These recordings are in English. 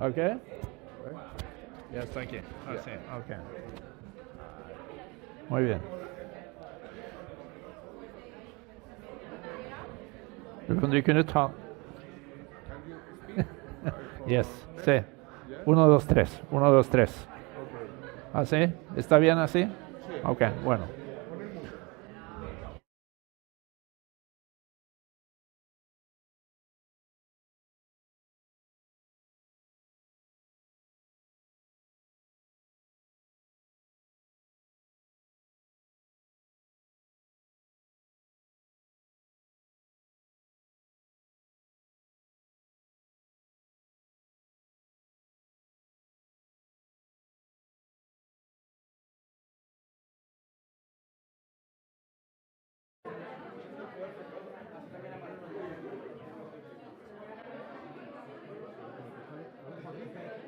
Okay? Right? Yes, thank you. Yeah. Sí, okay. Muy bien. Du kunde ta... Can you speak? For Yes, sí. them? Yeah? 1, 2, 3. 1, 2, 3. Okay. ¿Así? ¿Está bien así? Sí. Ok, bueno. Pon el mute.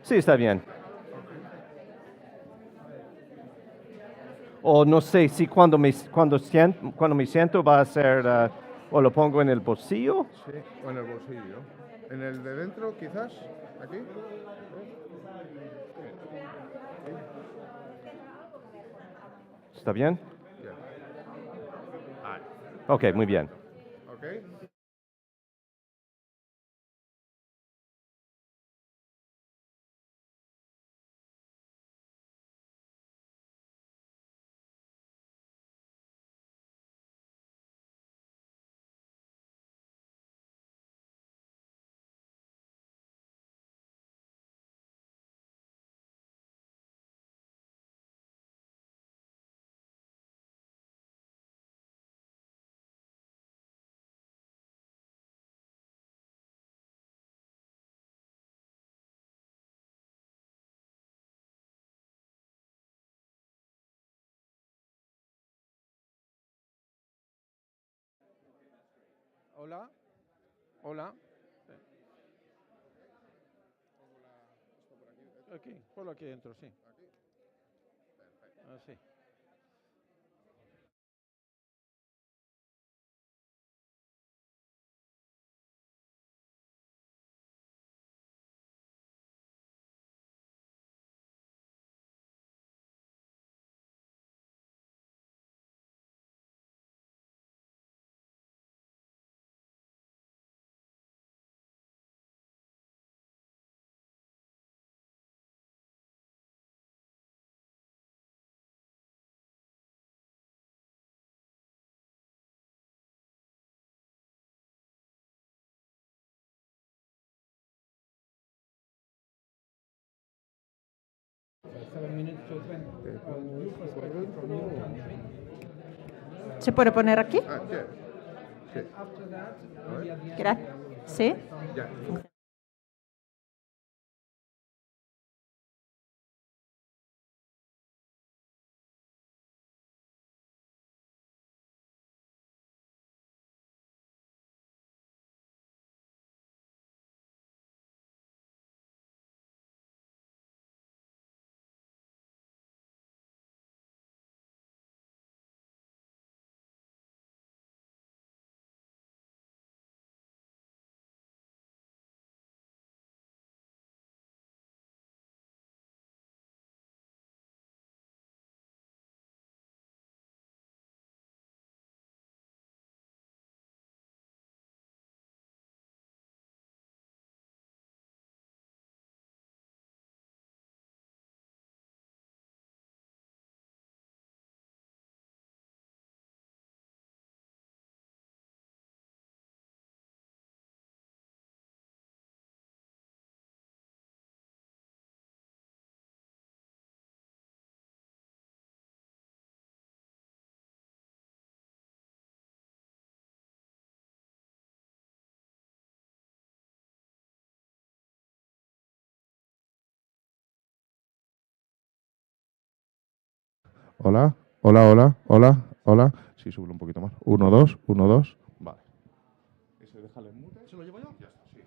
Sí, está bien. Okay. O no sé si cuando me siento va a ser, o lo pongo en el bolsillo. Sí, o en el bolsillo. En el de dentro, quizás. Aquí. ¿Está bien? Yeah. Ok, muy bien. Okay. Hola. Hola. Aquí, ponlo aquí dentro, sí. Aquí. Así. ¿Se puede poner aquí? Ah, yeah. Sí. A ver. Gracias. ¿Sí? Ya. Hola, hola, hola, hola, hola. Sí, súbelo un poquito más. Uno, dos, uno, dos. Vale. Ese déjale en mute. ¿Se lo llevo yo? Ya está, sí.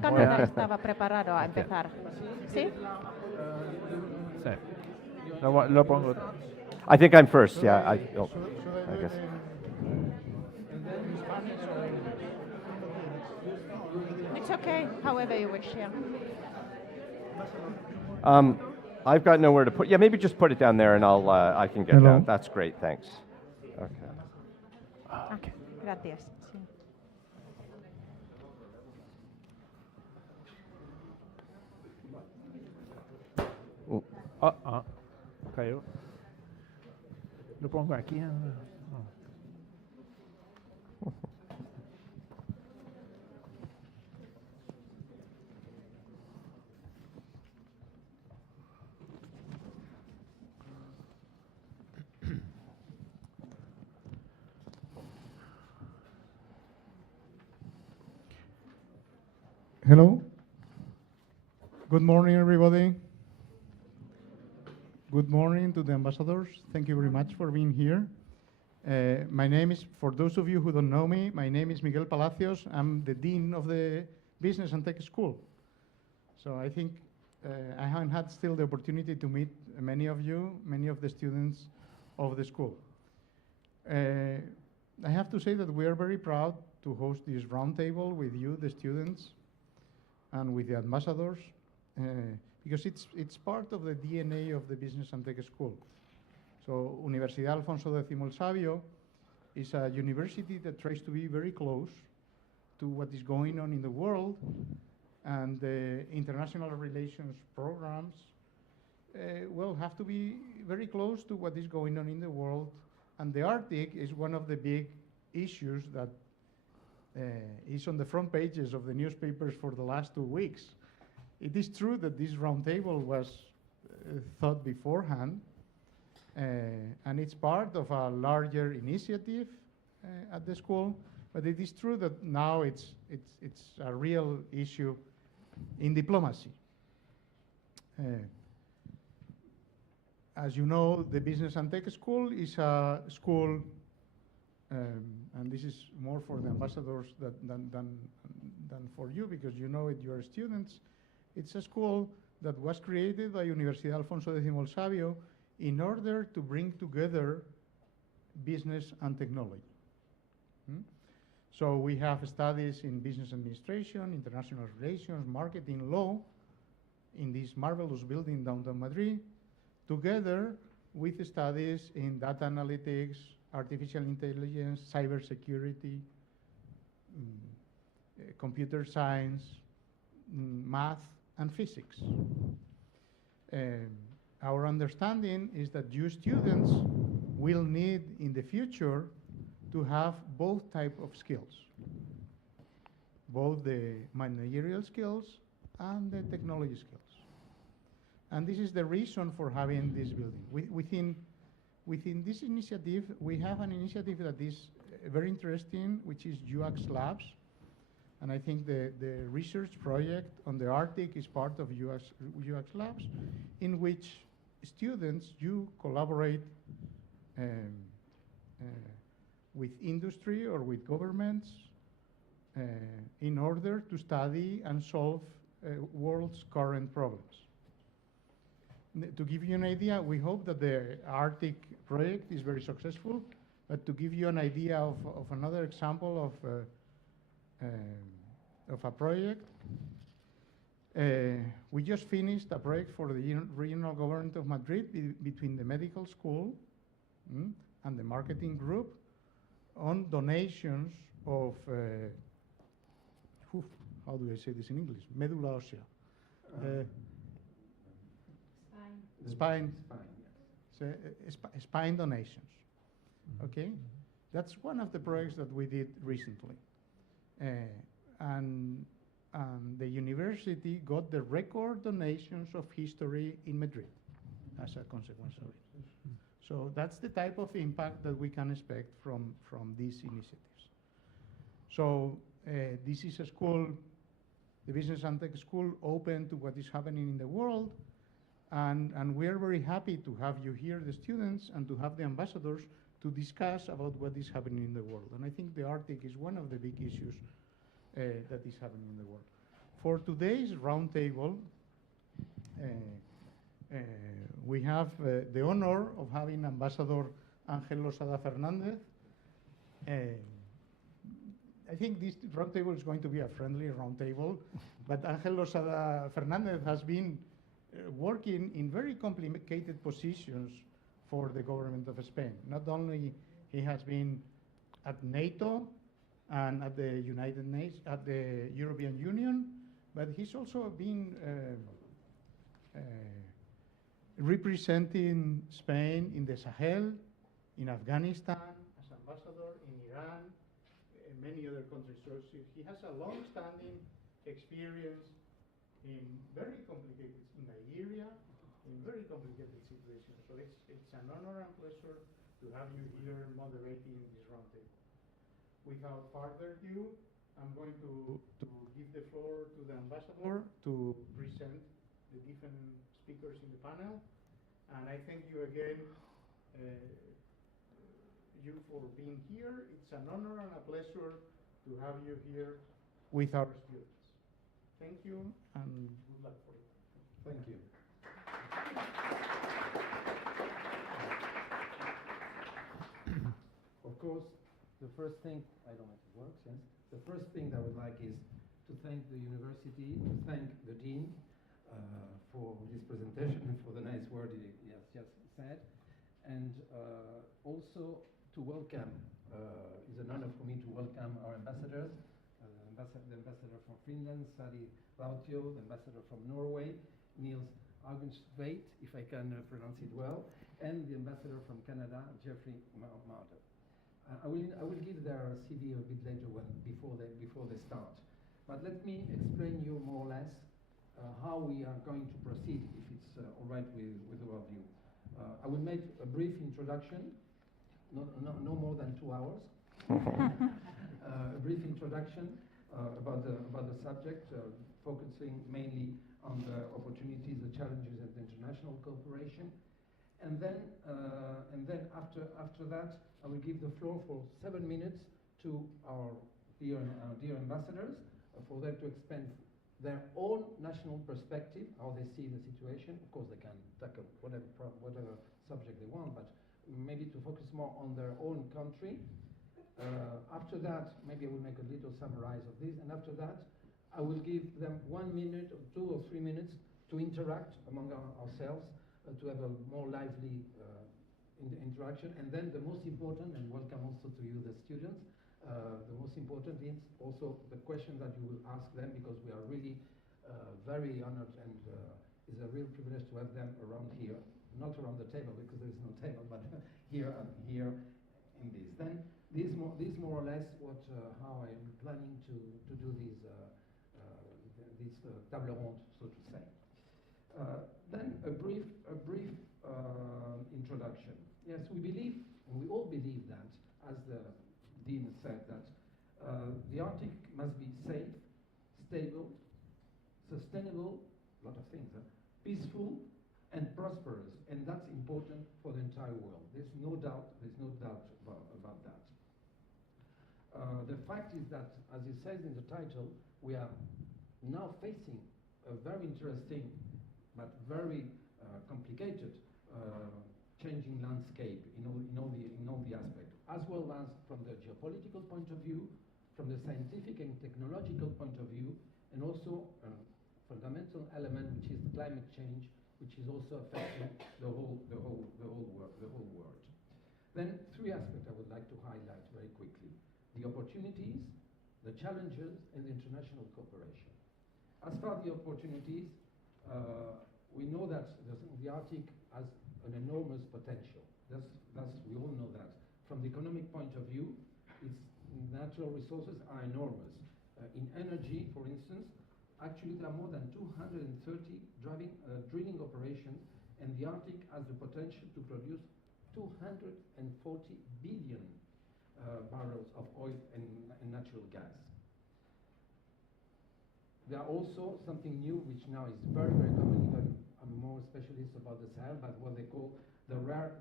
Canadá estaba preparado a empezar. ¿Sí? Sí. Lo pongo. I think I'm first, yeah. I guess. It's okay, however you wish, yeah. I've got nowhere to put. Yeah, maybe just put it down there, and I can get Hello. down. That's great, thanks. Okay. Okay. Gracias. Sí. Cayó. Lo pongo aquí. No. Hello. Good morning, everybody. Good morning to the ambassadors. Thank you very much for being here. My name is, for those of you who don't know me, my name is Miguel Palacios. I'm the Dean of the Business and Tech School. So I think I haven't had still the opportunity to meet many of you, many of the students of the school. I have to say that we are very proud to host this roundtable with you, the students, and with the ambassadors, because it's part of the DNA of the Business and Tech School. So Universidad Alfonso X el Sabio is a university that tries to be very close to what is going on in the world, and the international relations programs will have to be very close to what is going on in the world, and the Arctic is one of the big issues that is on the front pages of the newspapers for the last 2 weeks. It is true that this roundtable was thought beforehand, and it's part of a larger initiative at the school, but it is true that now it's a real issue in diplomacy. As you know, the Business and Tech School is a school, and this is more for the ambassadors than for you, because you know it, you are students. It's a school that was created by Universidad Alfonso X el Sabio in order to bring together business and technology. So we have studies in business administration, international relations, marketing, law, in this marvelous building downtown Madrid, together with studies in data analytics, artificial intelligence, cybersecurity, computer science, math, and physics. Our understanding is that you students will need in the future to have both type of skills, both the managerial skills and the technology skills. And this is the reason for having this building. Within this initiative, we have an initiative that is very interesting, which is UX Labs. And I think the research project on the Arctic is part of UX Labs, in which students, you collaborate with industry or with governments in order to study and solve world's current problems. To give you an idea, we hope that the Arctic project is very successful, but to give you an idea of another example of a project, we just finished a project for the regional government of Madrid between the medical school and the marketing group on donations of, how do I say this in English? Medulla ósea. Spine donations. Okay, that's one of the projects that we did recently, and the university got the record donations of history in Madrid as a consequence of it. So that's the type of impact that we can expect from these initiatives. So this is a school, the Business and Tech School, open to what is happening in the world. And we are very happy to have you here, the students, and to have the ambassadors to discuss about what is happening in the world. And I think the Arctic is one of the big issues that is happening in the world. For today's roundtable, we have the honor of having Ambassador Ángel Losada Fernández. I think this roundtable is going to be a friendly roundtable, but Ángel Losada Fernández has been working in very complicated positions for the government of Spain. Not only he has been at NATO and at the United Nations, at the European Union, but he's also been representing Spain in the Sahel, in Afghanistan, as ambassador in Iran, many other countries. So he has a long-standing experience in very complicated, in Nigeria, in very complicated situations. So it's an honor and pleasure to have you here moderating this roundtable. Without further ado, I'm going to give the floor to the ambassador to present the different speakers in the panel. And I thank you again, you for being here. It's an honor and a pleasure to have you here with our students. Thank you and good luck for it. Thank you. Of course, the first thing, I don't know if it works, yes? The first thing I would like is to thank the university, to thank the dean for this presentation and for the nice word he has just said, and also to welcome, it's an honor for me to welcome our ambassadors, the ambassador from Finland, Sari Rautio, the ambassador from Norway, Niels Augenstveit, if I can pronounce it well, and the ambassador from Canada, Jeffrey Marder. I will give their CV a bit later before they start. But let me explain you more or less how we are going to proceed, if it's all right with all of you. I will make a brief introduction, no more than 2 hours. A brief introduction about the subject, focusing mainly on the opportunities, the challenges of the international cooperation. And then after that, I will give the floor for 7 minutes to our dear ambassadors for them to expand their own national perspective, how they see the situation. Of course, they can tackle whatever subject they want, but maybe to focus more on their own country. After that, maybe I will make a little summarize of this, and after that, I will give them 1 minute or 2 or 3 minutes to interact among ourselves, to have a more lively interaction. And then the most important, and welcome also to you, the students, the most important is also the question that you will ask them, because we are really very honored, and it's a real privilege to have them around here, not around the table because there is no table, but here in this. Then this more or less how I am planning to do this table ronde, so to say. Then a brief introduction. Yes, we believe, and we all believe that, as the Dean said, that the Arctic must be safe, stable, sustainable, a lot of things, peaceful and prosperous, and that's important for the entire world. There's no doubt about that. The fact is that, as it says in the title, we are now facing a very interesting but very complicated changing landscape in all the aspects, as well as from the geopolitical point of view, from the scientific and technological point of view, and also a fundamental element, which is climate change, which is also affecting the whole world. Then 3 aspects I would like to highlight very quickly: the opportunities, the challenges, and the international cooperation. As far as the opportunities, we know that the Arctic has an enormous potential. We all know that. From the economic point of view, its natural resources are enormous. In energy, for instance, actually there are more than 230 drilling operations, and the Arctic has the potential to produce 240 billion barrels of oil and natural gas. There are also something new, which now is very, very common. Even I'm more specialist about the Sahel, but what they call the rare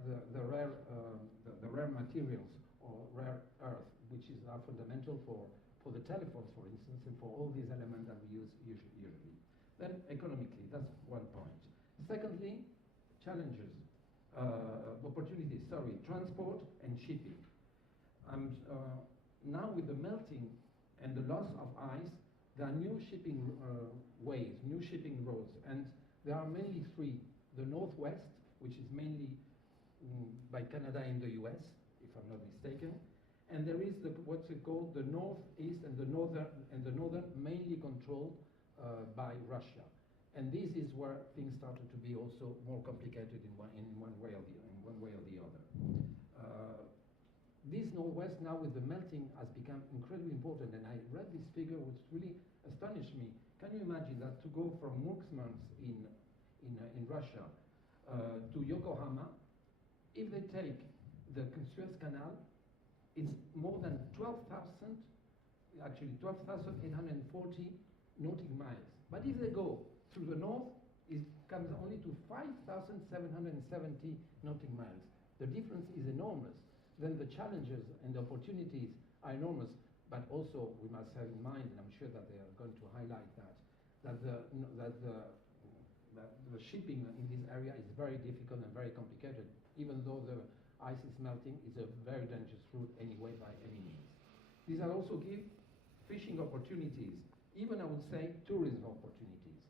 materials or rare earth, which are fundamental for for the telephones, for instance, and for all these elements that we use usually. Then economically, that's one point. Secondly, challenges, opportunities, transport and shipping. Now with the melting and the loss of ice, there are new shipping ways, new shipping roads, and there are mainly three. The Northwest, which is mainly by Canada and the US, if I'm not mistaken, and there is what's it called, the Northeast and the Northern mainly controlled by Russia. And this is where things started to be also more complicated in one way or the other. This Northwest now with the melting has become incredibly important, and I read this figure which really astonished me. Can you imagine that to go from Murmansk in Russia to Yokohama, if they take the Suez Canal, it's more than 12,840 nautical miles. But if they go through the north, it comes only to 5,770 nautical miles. The difference is enormous. Then the challenges and the opportunities are enormous, but also we must have in mind, and I'm sure that they are going to highlight that the shipping in this area is very difficult and very complicated. Even though the ice is melting, it's a very dangerous route anyway by any means. These are also give fishing opportunities, even I would say tourism opportunities.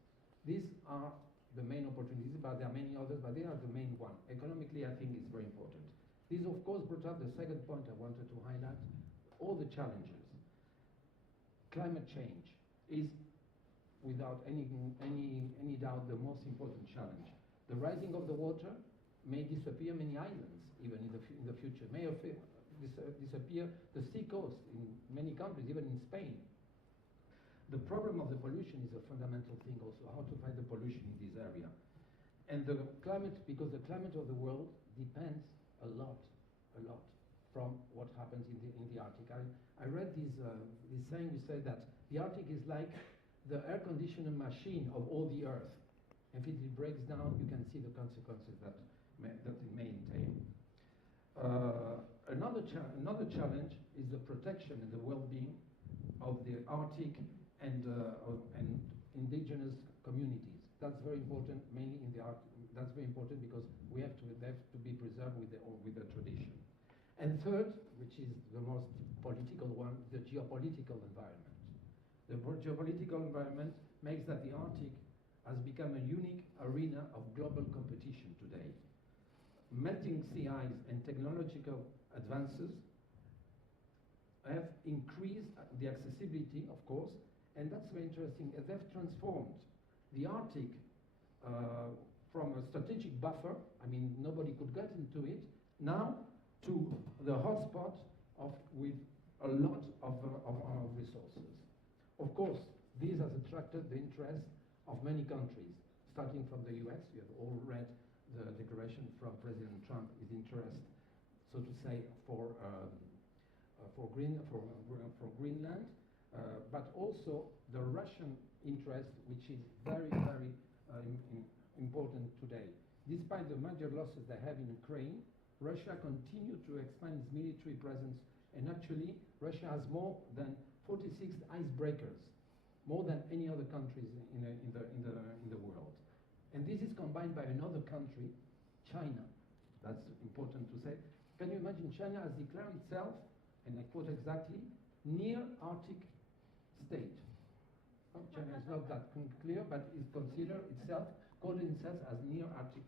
These are the main opportunities, but there are many others, but they are the main one. Economically, I think it's very important. This, of course, brought up the second point I wanted to highlight, all the challenges. Climate change is, without any doubt, the most important challenge. The rising of the water may disappear many islands, even in the future, may disappear the sea coast in many countries, even in Spain. The problem of the pollution is a fundamental thing also, how to fight the pollution in this area. And the climate, because the climate of the world depends a lot from what happens in the Arctic. I read this saying which said that the Arctic is like the air conditioner machine of all the Earth. And if it breaks down, you can see the consequences that it may entail. Another challenge is the protection and the well-being of the Arctic and indigenous communities. That's very important, mainly in the Arctic. That's very important because they have to be preserved with the tradition. And third, which is the most political one, the geopolitical environment. The geopolitical environment makes that the Arctic has become a unique arena of global competition today. Melting sea ice and technological advances have increased the accessibility, of course, and that's very interesting. They've transformed the Arctic from a strategic buffer, I mean, nobody could get into it, now to the hotspot with a lot of resources. Of course, this has attracted the interest of many countries, starting from the US. You have all read the declaration from President Trump, his interest, so to say, for Greenland, but also the Russian interest, which is very, very important today. Despite the major losses they have in Ukraine, Russia continues to expand its military presence, and actually Russia has more than 46 icebreakers, more than any other countries in the world. And this is combined by another country, China. That's important to say. Can you imagine China has declared itself, and I quote exactly, near Arctic state. China is not that clear, but is considered itself, called itself as near Arctic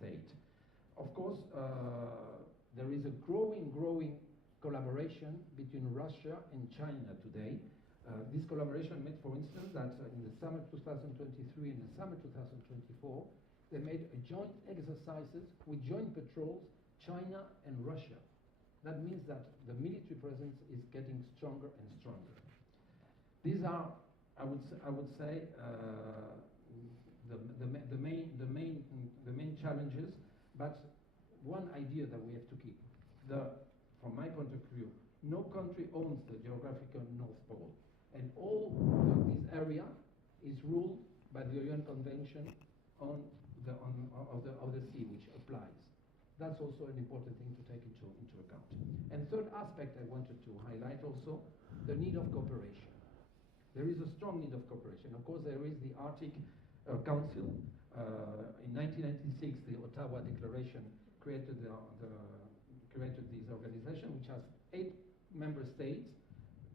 state. Of course, there is a growing collaboration between Russia and China today. This collaboration made, for instance, that in the summer 2023 and the summer 2024, they made a joint exercises with joint patrols, China and Russia. That means that the military presence is getting stronger and stronger. These are, I would say, the main challenges. But one idea that we have to keep, from my point of view, no country owns the geographical North Pole, and all this area is ruled by the UN Convention of the sea, which applies. That's also an important thing to take into account. And third aspect I wanted to highlight also, the need of cooperation. There is a strong need of cooperation. Of course, there is the Arctic Council. In 1996, the Ottawa Declaration created this organization, which has 8 member states: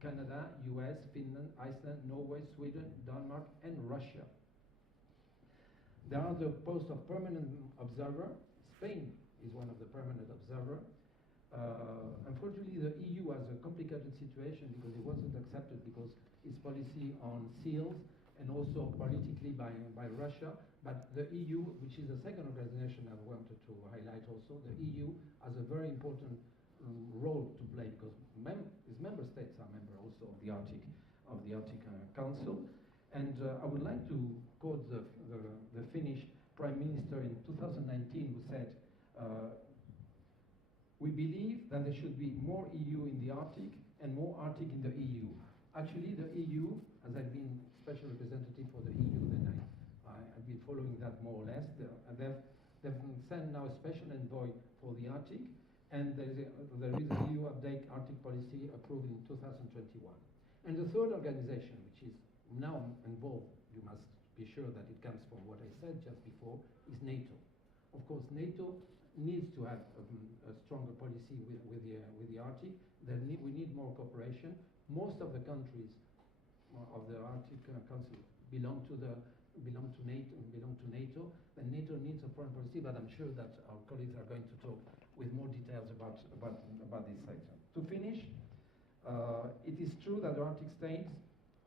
Canada, US, Finland, Iceland, Norway, Sweden, Denmark, and Russia. There are the post of permanent observer. Spain is one of the permanent observer. Unfortunately, the EU has a complicated situation because it wasn't accepted because its policy on seals and also politically by Russia. But the EU, which is the second organization I wanted to highlight also, the EU has a very important role to play because its member states are member also of the Arctic Council. And I would like to quote the Finnish Prime Minister in 2019 who said, "We believe that there should be more EU in the Arctic and more Arctic in the EU." Actually, the EU, as I've been special representative for the EU, then I've been following that more or less. They've sent now a special envoy for the Arctic, and there is a EU update Arctic policy approved in 2021. And the third organization, which is now involved, you must be sure that it comes from what I said just before, is NATO. Of course, NATO needs to have a stronger policy with the Arctic. We need more cooperation. Most of the countries of the Arctic Council belong to NATO, and NATO needs a foreign policy. But I'm sure that our colleagues are going to talk with more details about this item. To finish, it is true that the Arctic states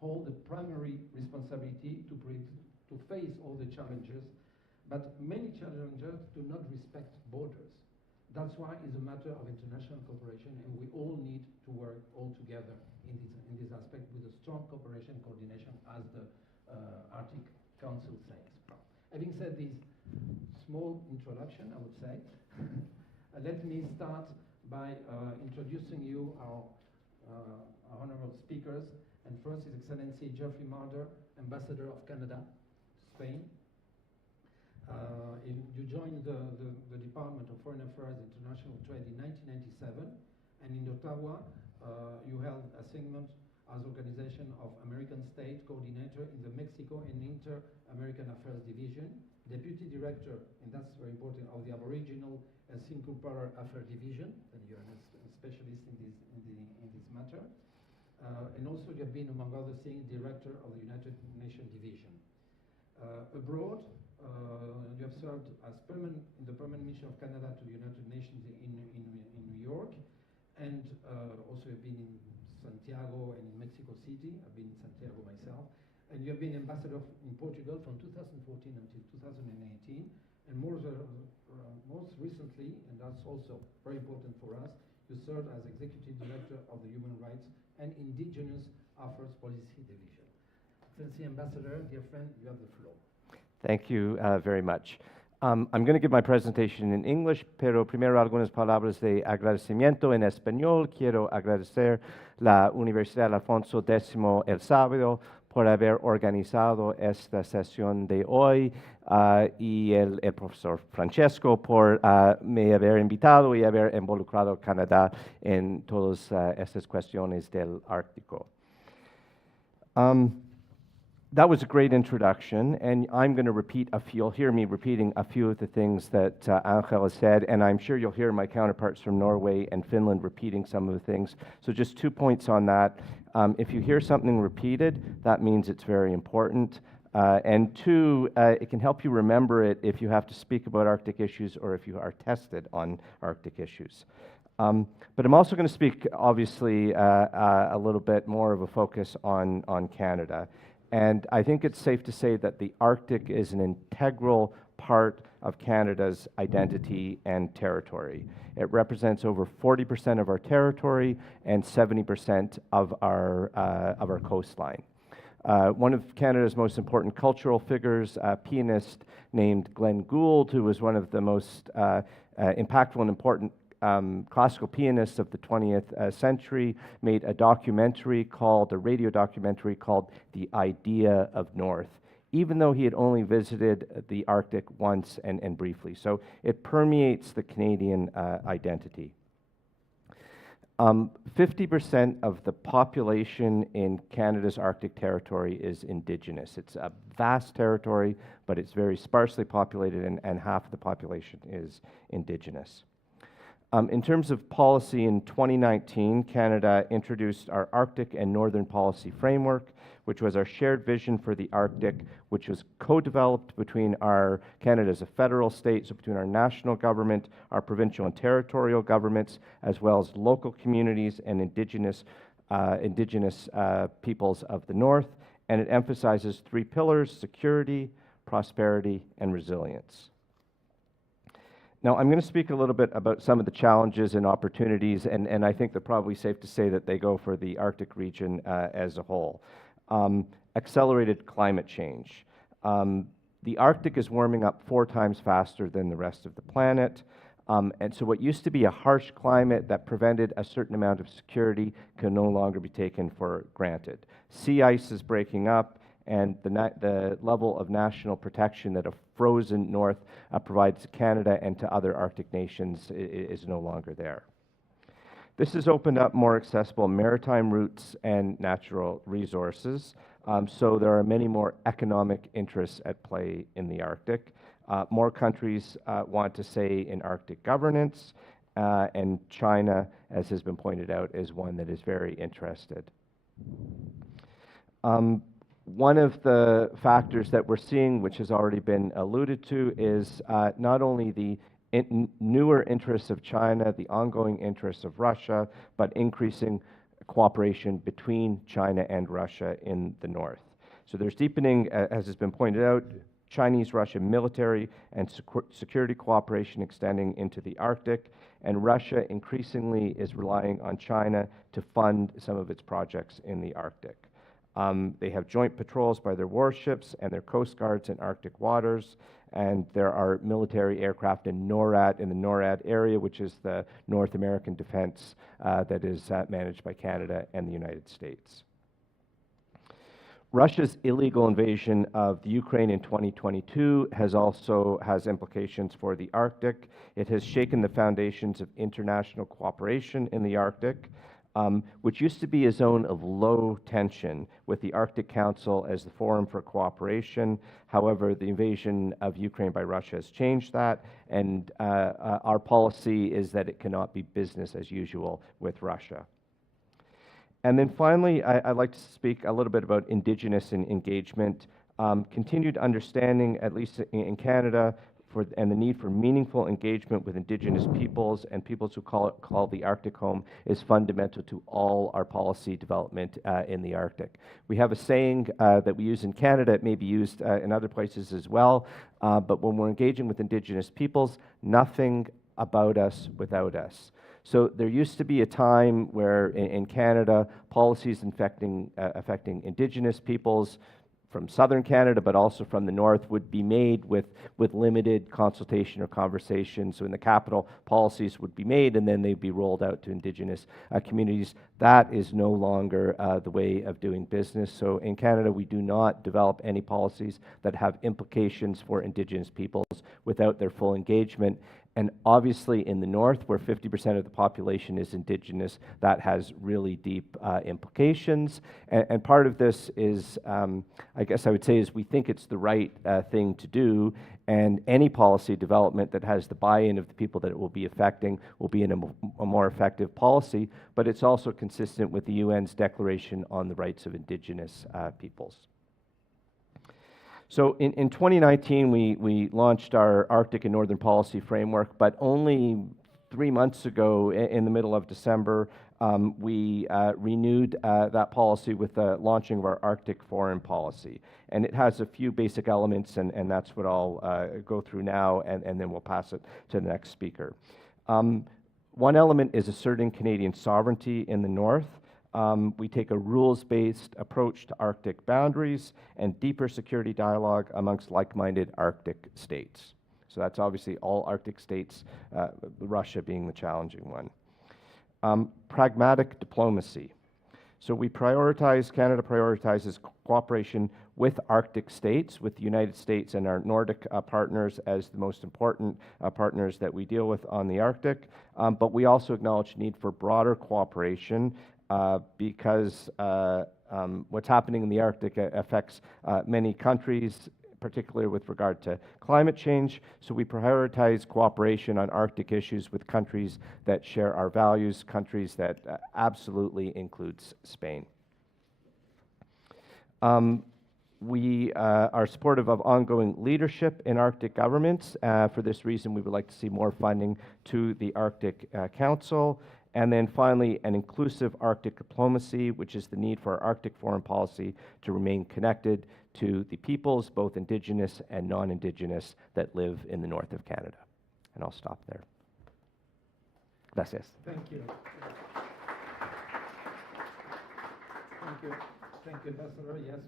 hold the primary responsibility to face all the challenges, but many challenges do not respect borders. That's why it's a matter of international cooperation, and we all need to work all together in this aspect with a strong cooperation and coordination, as the Arctic Council says. Having said this small introduction, I would say, let me start by introducing you our honorable speakers. And first, His Excellency Geoffrey Marder, Ambassador of Canada to Spain. You joined the Department of Foreign Affairs and International Trade in 1997, and in Ottawa, you held assignment as Organization of American States Coordinator in the Mexico and Inter-American Affairs Division, Deputy Director, and that's very important, of the Aboriginal and Single Power Affairs Division, and you're a specialist in this matter. And also you have been, among other things, Director of the United Nations Division. Abroad, you have served as in the Permanent Mission of Canada to the United Nations in New York, and also have been in Santiago and in Mexico City. I've been in Santiago myself. And you have been Ambassador in Portugal from 2014 until 2018, and most recently, and that's also very important for us, you served as Executive Director of the Human Rights and Indigenous Affairs Policy Division. Excellency Ambassador, dear friend, you have the floor. Thank you very much. I'm going to give my presentation in English, pero primero algunas palabras de agradecimiento en español. Quiero agradecer la Universidad Alfonso X El Sábado por haber organizado esta sesión de hoy y el profesor Francesco por me haber invitado y haber involucrado a Canadá en todas estas cuestiones del Ártico. That was a great introduction, and I'm going to repeat you'll hear me repeating a few of the things that Angel has said, and I'm sure you'll hear my counterparts from Norway and Finland repeating some of the things. So just 2 points on that. If you hear something repeated, that means it's very important. And 2, it can help you remember it if you have to speak about Arctic issues or if you are tested on Arctic issues. But I'm also going to speak, obviously, a little bit more of a focus on Canada. And I think it's safe to say that the Arctic is an integral part of Canada's identity and territory. It represents over 40% of our territory and 70% of our coastline. One of Canada's most important cultural figures, a pianist named Glenn Gould, who was one of the most impactful and important classical pianists of the 20th century, made a radio documentary called The Idea of North. even though he had only visited the Arctic once and briefly. So it permeates the Canadian identity. 50% of the population in Canada's Arctic territory is Indigenous. It's a vast territory, but it's very sparsely populated, and half of the population is Indigenous. In terms of policy, in 2019, Canada introduced our Arctic and Northern Policy Framework, which was our shared vision for the Arctic, which was co-developed between Canada as a federal state, so between our national government, our provincial and territorial governments, as well as local communities and Indigenous peoples of the North. And it emphasizes 3 pillars: security, prosperity, and resilience. Now, I'm going to speak a little bit about some of the challenges and opportunities, and I think they're probably safe to say that they go for the Arctic region as a whole. Accelerated climate change. The Arctic is warming up 4 times faster than the rest of the planet. And so what used to be a harsh climate that prevented a certain amount of security can no longer be taken for granted. Sea ice is breaking up, and the level of national protection that a frozen north provides to Canada and to other Arctic nations is no longer there. This has opened up more accessible maritime routes and natural resources, so there are many more economic interests at play in the Arctic. More countries want to say in Arctic governance, and China, as has been pointed out, is one that is very interested. One of the factors that we're seeing, which has already been alluded to, is not only the newer interests of China, the ongoing interests of Russia, but increasing cooperation between China and Russia in the north. So there's deepening, as has been pointed out, Chinese-Russian military and security cooperation extending into the Arctic, and Russia increasingly is relying on China to fund some of its projects in the Arctic. They have joint patrols by their warships and their coast guards in Arctic waters, and there are military aircraft in NORAD, in the NORAD area, which is the North American defense that is managed by Canada and the United States. Russia's illegal invasion of the Ukraine in 2022 has implications for the Arctic. It has shaken the foundations of international cooperation in the Arctic, which used to be a zone of low tension with the Arctic Council as the forum for cooperation. However, the invasion of Ukraine by Russia has changed that, and our policy is that it cannot be business as usual with Russia. And then finally, I'd like to speak a little bit about Indigenous engagement. Continued understanding, at least in Canada, and the need for meaningful engagement with Indigenous peoples and peoples who call the Arctic home is fundamental to all our policy development in the Arctic. We have a saying that we use in Canada, it may be used in other places as well, but when we're engaging with Indigenous peoples, nothing about us without us. So there used to be a time where in Canada, policies affecting Indigenous peoples from southern Canada, but also from the north, would be made with limited consultation or conversation. So in the capital, policies would be made and then they'd be rolled out to Indigenous communities. That is no longer the way of doing business. So in Canada, we do not develop any policies that have implications for Indigenous peoples without their full engagement. And obviously in the north, where 50% of the population is Indigenous, that has really deep implications. And part of this is, I guess I would say, is we think it's the right thing to do, and any policy development that has the buy-in of the people that it will be affecting will be in a more effective policy, but it's also consistent with the UN's Declaration on the Rights of Indigenous Peoples. So in 2019, we launched our Arctic and Northern Policy Framework, but only 3 months ago, in the middle of December, we renewed that policy with the launching of our Arctic Foreign Policy. And it has a few basic elements, and that's what I'll go through now, and then we'll pass it to the next speaker. One element is asserting Canadian sovereignty in the north. We take a rules-based approach to Arctic boundaries and deeper security dialogue amongst like-minded Arctic states. So that's obviously all Arctic states, Russia being the challenging one. Pragmatic diplomacy. So Canada prioritizes cooperation with Arctic states, with the United States and our Nordic partners as the most important partners that we deal with on the Arctic. But we also acknowledge the need for broader cooperation because what's happening in the Arctic affects many countries, particularly with regard to climate change. So we prioritize cooperation on Arctic issues with countries that share our values, countries that absolutely includes Spain. We are supportive of ongoing leadership in Arctic governments. For this reason, we would like to see more funding to the Arctic Council. And then finally, an inclusive Arctic diplomacy, which is the need for our Arctic foreign policy to remain connected to the peoples, both Indigenous and non-Indigenous, that live in the north of Canada. And I'll stop there. Gracias. Thank you. Thank you, Ambassador. Yes,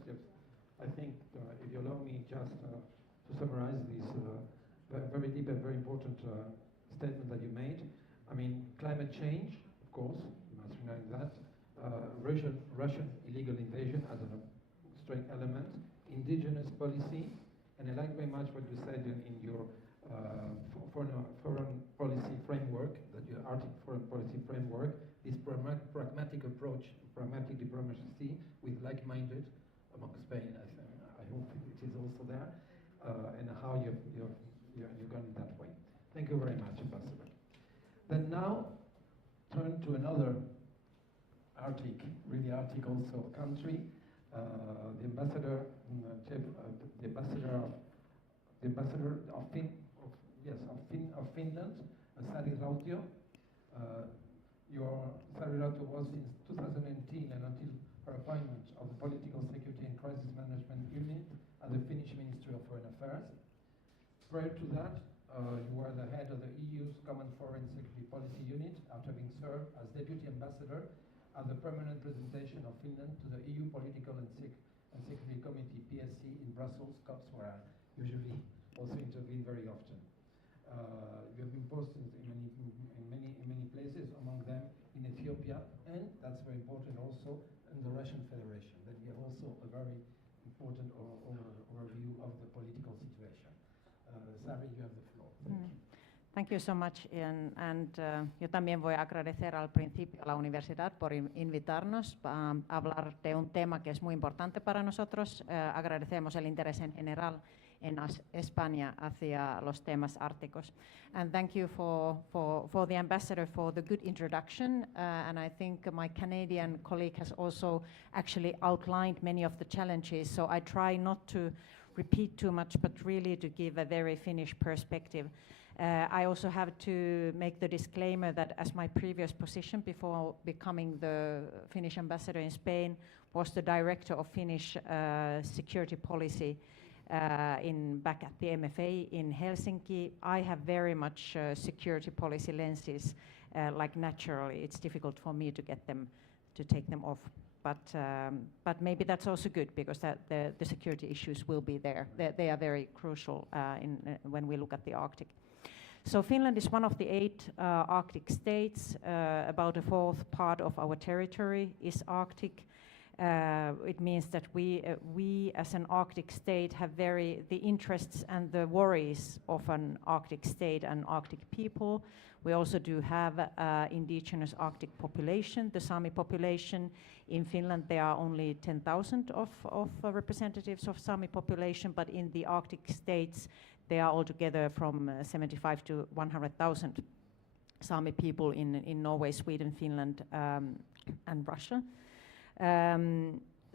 I think if you allow me just to summarize this very deep and very important statement that you made. I mean, climate change, of course, you must recognize that. Russian illegal invasion as a strong element. Indigenous policy, and I like very much what you said in your foreign policy framework, that your Arctic foreign policy framework, this pragmatic approach, pragmatic diplomacy with like-minded among Spain. I hope it is also there, and how you're going that way. Thank you very much, Ambassador. Then now turn to another Arctic, really Arctic also country. The ambassador of Finland, Sari Rautio. Sari Rautio was since 2018 and until her appointment of the Political Security and Crisis Management Unit at the Finnish Ministry of Foreign Affairs. Prior to that, you were the head of the EU's Common Foreign Security Policy Unit after having served as Deputy Ambassador at the permanent representation of Finland to the EU Political and Security Committee, PSC, in Brussels, COPS, where I usually also intervene very often. You have been posted in many places, among them in Ethiopia, and that's very important also in the Russian Federation. That we have also a very important overview of the political situation. Sari, you have the floor. Thank you. Thank you so much, and yo también voy a agradecer al principio a la universidad por invitarnos a hablar de un tema que es muy importante para nosotros. Agradecemos el interés en general en España hacia los temas árticos. And thank you for the ambassador for the good introduction. And I think my Canadian colleague has also actually outlined many of the challenges. So I try not to repeat too much, but really to give a very Finnish perspective. I also have to make the disclaimer that as my previous position before becoming the Finnish ambassador in Spain was the director of Finnish security policy back at the MFA in Helsinki. I have very much security policy lenses, like naturally it's difficult for me to get them, to take them off. But maybe that's also good because the security issues will be there. They are very crucial when we look at the Arctic. So Finland is one of the 8 Arctic states. About a fourth part of our territory is Arctic. It means that we as an Arctic state have the interests and the worries of an Arctic state and Arctic people. We also do have indigenous Arctic population, the Sami population. In Finland there are only 10,000 of representatives of Sami population, but in the Arctic states they are altogether from 75 to 100,000 Sami people in Norway, Sweden, Finland, and Russia.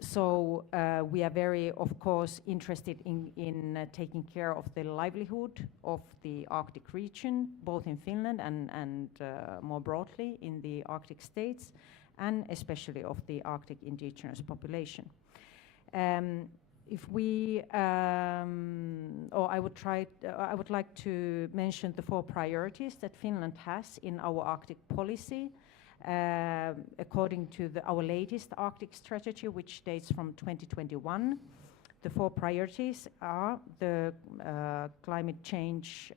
So we are very, of course, interested in taking care of the livelihood of the Arctic region, both in Finland and more broadly in the Arctic states, and especially of the Arctic indigenous population. I would like to mention the 4 priorities that Finland has in our Arctic policy. According to our latest Arctic strategy, which dates from 2021, the 4 priorities are the climate change,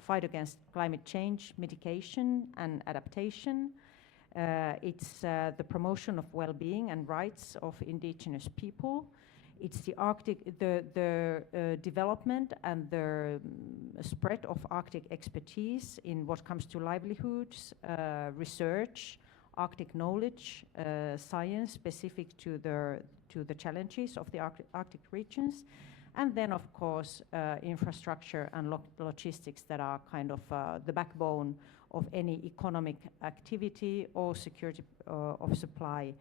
fight against climate change, mitigation and adaptation. It's the promotion of well-being and rights of indigenous people. It's the Arctic, the development and the spread of Arctic expertise in what comes to livelihoods, research, Arctic knowledge, science specific to the challenges of the Arctic regions, and then of course infrastructure and logistics that are kind of the backbone of any economic activity or security of supply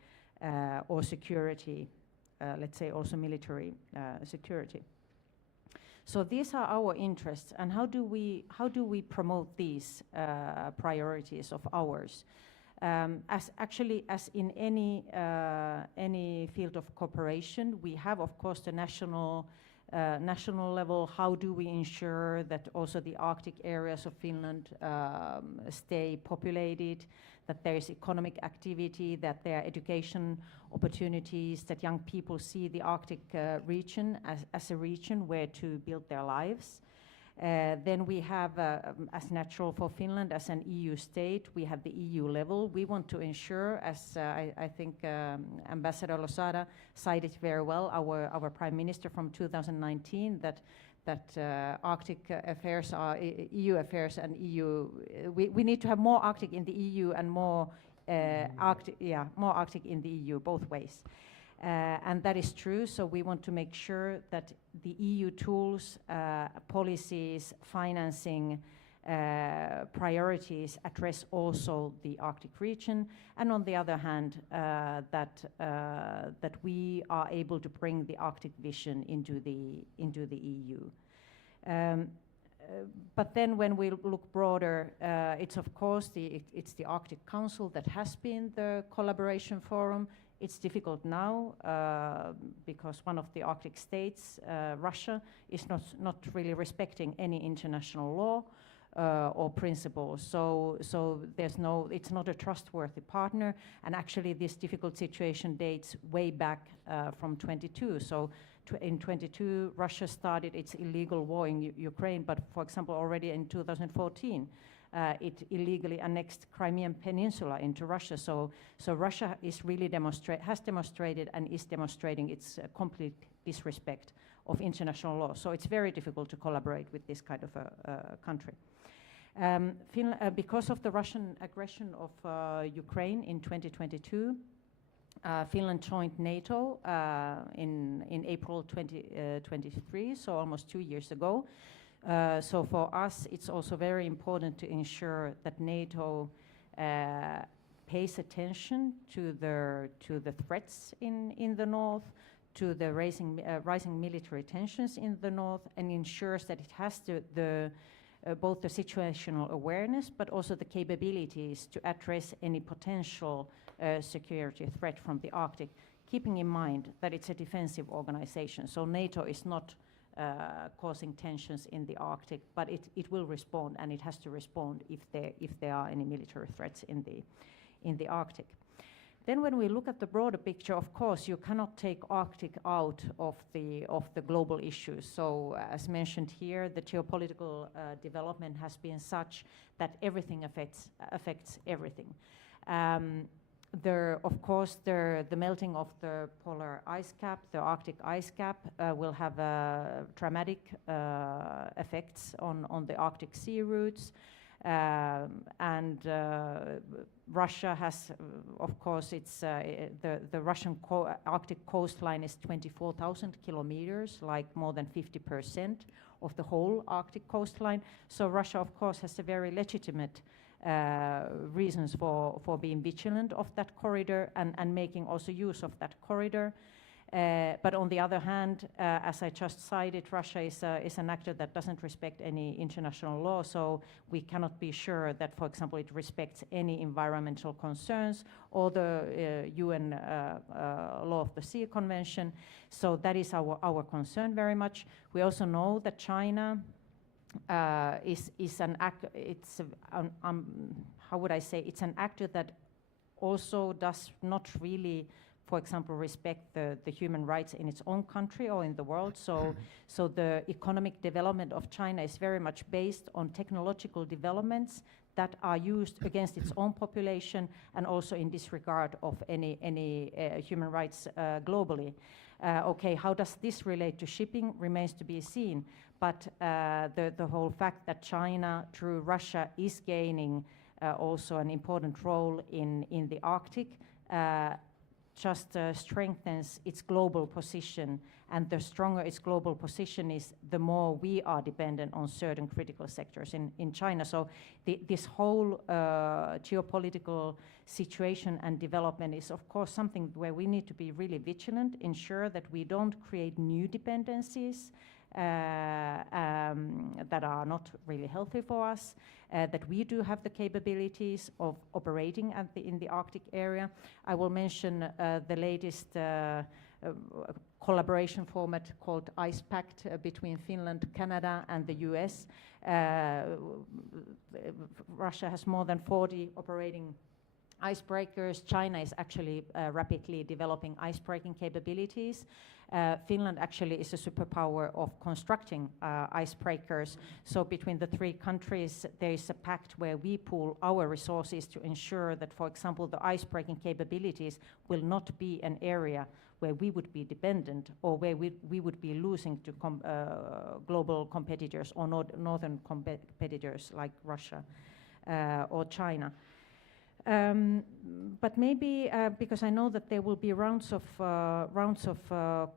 or security, let's say also military security. So these are our interests, and how do we promote these priorities of ours? As in any field of cooperation, we have of course the national level. How do we ensure that also the Arctic areas of Finland stay populated, that there is economic activity, that there are education opportunities, that young people see the Arctic region as a region where to build their lives. Then we have, as natural for Finland, as an EU state, we have the EU level. We want to ensure, as I think Ambassador Losada cited very well, our Prime Minister from 2019, that Arctic affairs are EU affairs, and EU. We need to have more Arctic in the EU and more more Arctic in the EU, both ways. And that is true, so we want to make sure that the EU tools, policies, financing, priorities address also the Arctic region, and on the other hand, that we are able to bring the Arctic vision into the EU. But then when we look broader, it's of course it's the Arctic Council that has been the collaboration forum. It's difficult now because one of the Arctic states, Russia, is not really respecting any international law or principles. So it's not a trustworthy partner. And actually, this difficult situation dates way back from 22. So in 22, Russia started its illegal war in Ukraine. But for example, already in 2014. It illegally annexed Crimean Peninsula into Russia. So Russia is really has demonstrated and is demonstrating its complete disrespect of international law. So it's very difficult to collaborate with this kind of a country. Because of the Russian aggression of Ukraine in 2022, Finland joined NATO in April 2023, so almost 2 years ago. So for us, it's also very important to ensure that NATO pays attention to the threats in the north, to the rising military tensions in the north, and ensures that it has both the situational awareness, but also the capabilities to address any potential security threat from the Arctic, keeping in mind that it's a defensive organization. So NATO is not causing tensions in the Arctic, but it will respond, and it has to respond if there are any military threats in the Arctic. Then when we look at the broader picture, of course, you cannot take Arctic out of the global issues. So as mentioned here, the geopolitical development has been such that everything affects everything. Of course, the melting of the polar ice cap, the Arctic ice cap, will have dramatic effects on the Arctic sea routes. And Russia has, of course, the Russian Arctic coastline is 24,000 kilometers, like more than 50% of the whole Arctic coastline. So Russia, of course, has a very legitimate reasons for being vigilant of that corridor and making also use of that corridor. But on the other hand, as I just cited, Russia is an actor that doesn't respect any international law, so we cannot be sure that, for example, it respects any environmental concerns or the UN Law of the Sea Convention. So that is our concern very much. We also know that China is an actor. It's how would I say? It's an actor that also does not really, for example, respect the human rights in its own country or in the world. So the economic development of China is very much based on technological developments that are used against its own population and also in disregard of any human rights globally. Okay, how does this relate to shipping remains to be seen, but the whole fact that China, through Russia, is gaining also an important role in the Arctic just strengthens its global position, and the stronger its global position is, the more we are dependent on certain critical sectors in China. So this whole geopolitical situation and development is, of course, something where we need to be really vigilant, ensure that we don't create new dependencies that are not really healthy for us, that we do have the capabilities of operating in the Arctic area. I will mention the latest collaboration format called Ice Pact between Finland, Canada, and the US. Russia has more than 40 operating icebreakers. China is actually rapidly developing icebreaking capabilities. Finland actually is a superpower of constructing icebreakers. So between the three countries, there is a pact where we pool our resources to ensure that, for example, the icebreaking capabilities will not be an area where we would be dependent or where we would be losing to global competitors or northern competitors like Russia or China. But maybe because I know that there will be rounds of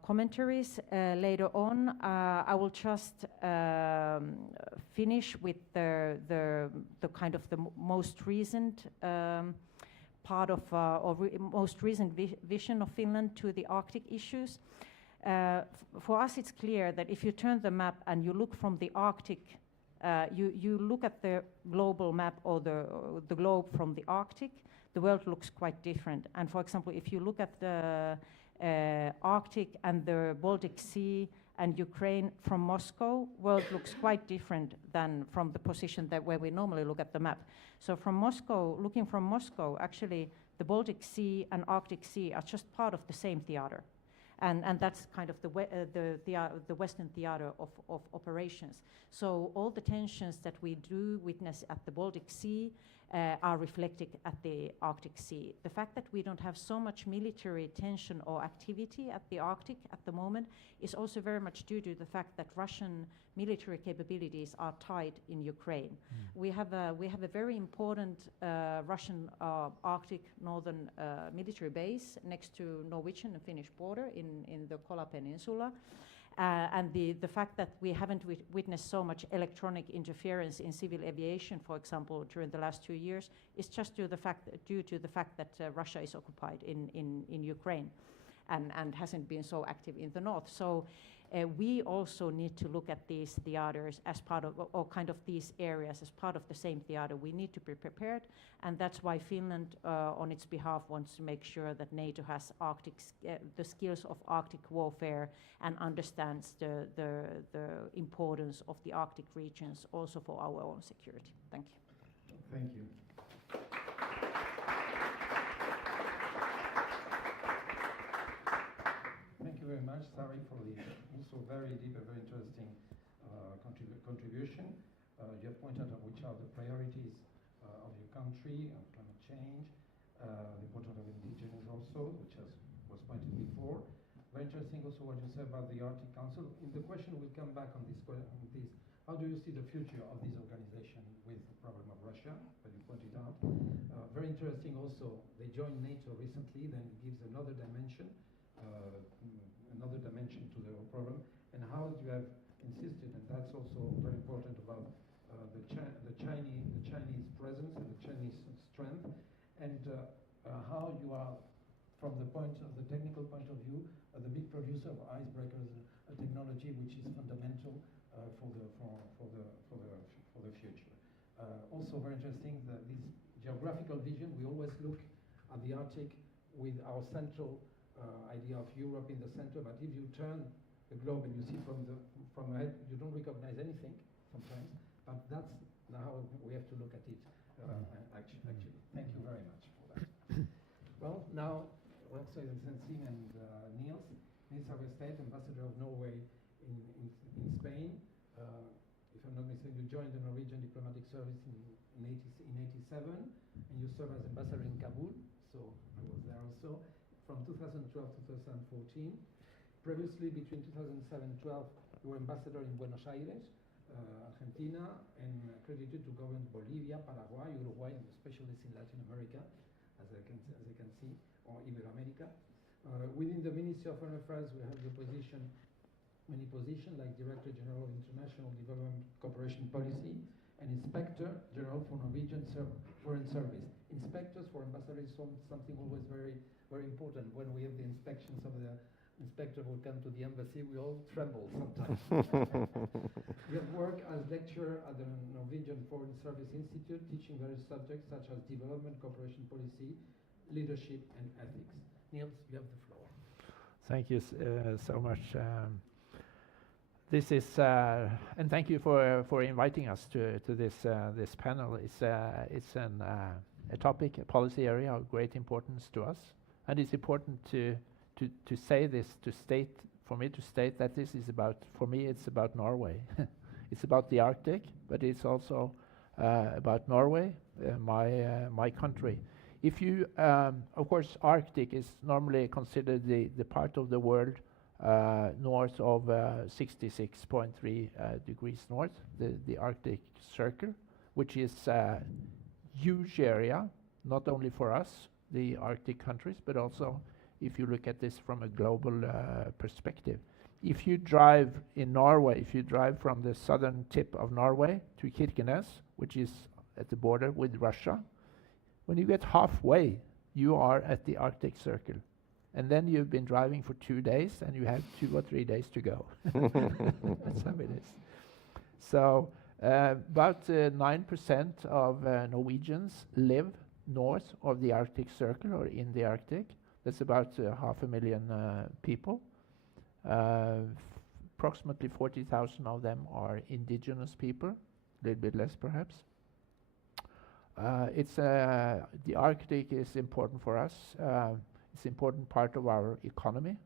commentaries later on, I will just finish with the kind of the most recent part of most recent vision of Finland to the Arctic issues. For us, it's clear that if you turn the map and you look from the Arctic. You look at the global map or the globe from the Arctic, the world looks quite different. And for example, if you look at the Arctic and the Baltic Sea and Ukraine from Moscow, world looks quite different than from the position where we normally look at the map. So from Moscow, looking from Moscow, actually the Baltic Sea and Arctic Sea are just part of the same theater. And that's kind of the Western theater of operations. So all the tensions that we do witness at the Baltic Sea are reflected at the Arctic Sea. The fact that we don't have so much military tension or activity at the Arctic at the moment is also very much due to the fact that Russian military capabilities are tied in Ukraine. We have a very important Russian Arctic northern military base next to Norwegian and Finnish border in the Kola Peninsula. And the fact that we haven't witnessed so much electronic interference in civil aviation, for example, during the last 2 years, is just due to the fact that Russia is occupied in Ukraine and hasn't been so active in the north. So we also need to look at these theaters as part of, or kind of these areas as part of the same theater. We need to be prepared, and that's why Finland, on its behalf, wants to make sure that NATO has the skills of Arctic warfare and understands the importance of the Arctic regions also for our own security. Thank you. Thank you. Thank you very much, Sari, for the also very deep and very interesting contribution. You have pointed out which are the priorities of your country on climate change, the importance of indigenous also, which was pointed before. Very interesting also what you said about the Arctic Council. In the question will come back on this. How do you see the future of this organization with the problem of Russia, that you pointed out? Very interesting also, they joined NATO recently, then it gives another dimension to the problem, and how you have insisted, and that's also very important about the Chinese presence and the Chinese strength, and how you are, from the technical point of view, the big producer of icebreakers, a technology which is fundamental for the future. Also very interesting that this geographical vision. We always look at the Arctic with our central idea of Europe in the center, but if you turn the globe and you see from ahead, you don't recognize anything sometimes, but that's how we have to look at it actually. Thank you very much for that. Well, now, also Sensing and Niels Haverstedt, Ambassador of Norway in Spain. If I'm not mistaken, you joined the Norwegian Diplomatic Service in 87, and you served as ambassador in Kabul, so I was there also, from 2012 to 2014. Previously, between 2007 and 12, you were ambassador in Buenos Aires, Argentina, and accredited to govern Bolivia, Paraguay, Uruguay, and especially in Latin America, as I can see, or Iberoamerica. Within the Ministry of Foreign Affairs, we have many positions like Director General of International Development Cooperation Policy and Inspector General for Norwegian Foreign Service. Inspectors for ambassadors is something always very, very important. When we have the inspections of the inspector who come to the embassy, we all tremble sometimes. We have worked as lecturer at the Norwegian Foreign Service Institute, teaching various subjects such as development, cooperation policy, leadership, and ethics. Niels, you have the floor. Thank you so much. This is and thank you for inviting us to this panel. It's a topic, a policy area of great importance to us, and it's important to say this, for me to state that this is about, for me, it's about Norway. It's about the Arctic, but it's also about Norway, my country. If you, of course, Arctic is normally considered the part of the world north of 66.3 degrees north, the Arctic Circle, which is a huge area, not only for us, the Arctic countries, but also if you look at this from a global perspective. If you drive in Norway, if you drive from the southern tip of Norway to Kirkenes, which is at the border with Russia, when you get halfway, you are at the Arctic Circle. And then you've been driving for 2 days, and you have 2 or 3 days to go. That's how it is. So about 9% of Norwegians live north of the Arctic Circle or in the Arctic. That's about 500,000 people. Approximately 40,000 of them are indigenous people, a little bit less perhaps. The Arctic is important for us. It's an important part of our economy,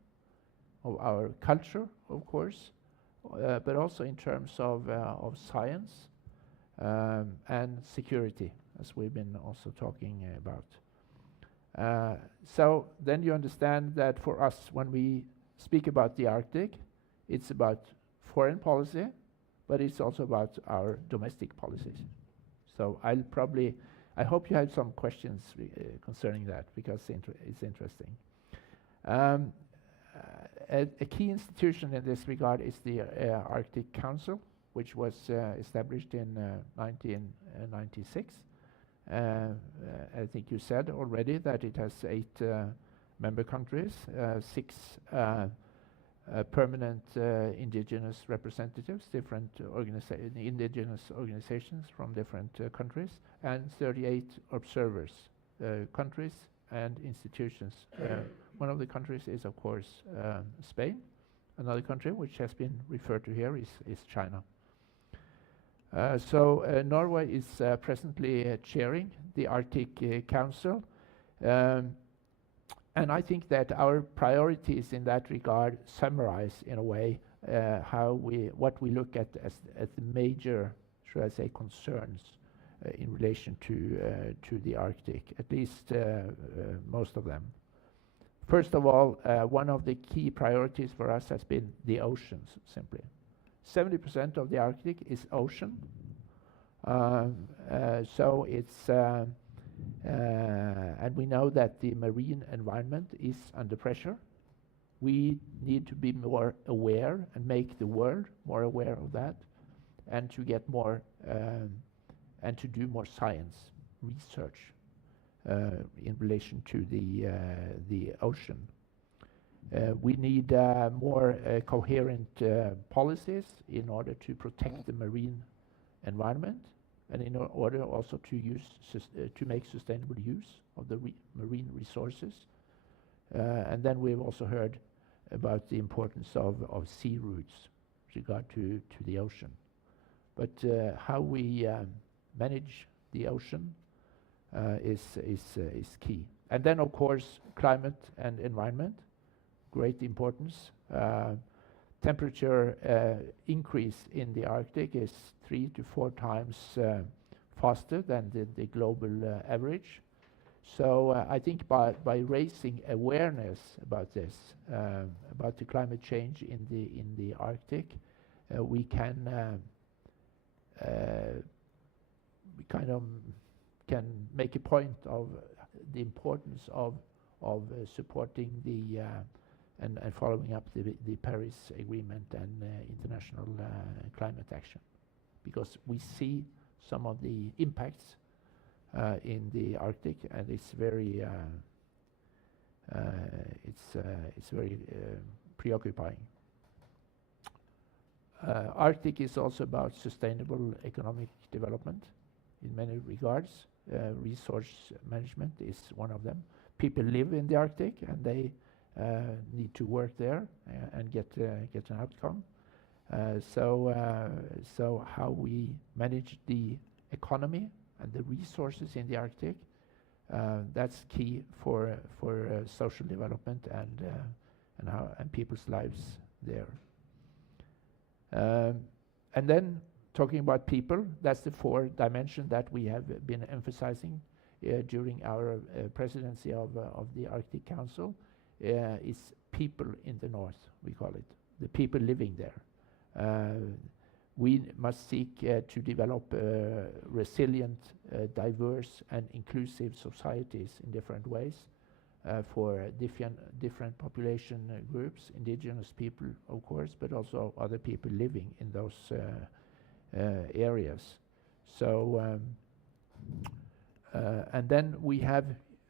of our culture, of course, but also in terms of science and security, as we've been also talking about. So then you understand that for us, when we speak about the Arctic, it's about foreign policy, but it's also about our domestic policies. So I hope you have some questions concerning that, because it's interesting. A key institution in this regard is the Arctic Council, which was established in 1996. I think you said already that it has 8 member countries, 6 permanent indigenous representatives, different indigenous organizations from different countries, and 38 observers, countries and institutions. One of the countries is, of course, Spain. Another country which has been referred to here is China. So Norway is presently chairing the Arctic Council. And I think that our priorities in that regard summarize, in a way, what we look at as the major, should I say, concerns in relation to the Arctic, at least most of them. First of all, one of the key priorities for us has been the oceans, simply. 70% of the Arctic is ocean, so it's and we know that the marine environment is under pressure. We need to be more aware and make the world more aware of that, and to get more and to do more science research in relation to the ocean. We need more coherent policies in order to protect the marine environment, and in order also to make sustainable use of the marine resources. And then we've also heard about the importance of sea routes with regard to the ocean. But how we manage the ocean is key. And then, of course, climate and environment, great importance. Temperature increase in the Arctic is 3 to 4 times faster than the global average. So I think by raising awareness about this, about the climate change in the Arctic, we can we kind of can make a point of the importance of supporting the and following up the Paris Agreement and international climate action, because we see some of the impacts in the Arctic, and it's very preoccupying. Arctic is also about sustainable economic development in many regards. Resource management is one of them. People live in the Arctic and they need to work there and get an outcome. So how we manage the economy and the resources in the Arctic, that's key for social development and people's lives there. And then talking about people, that's the 4 dimension that we have been emphasizing during our presidency of the Arctic Council. It's people in the north, we call it, the people living there. We must seek to develop resilient, diverse and inclusive societies in different ways for different population groups, indigenous people of course, but also other people living in those areas. So and then we have,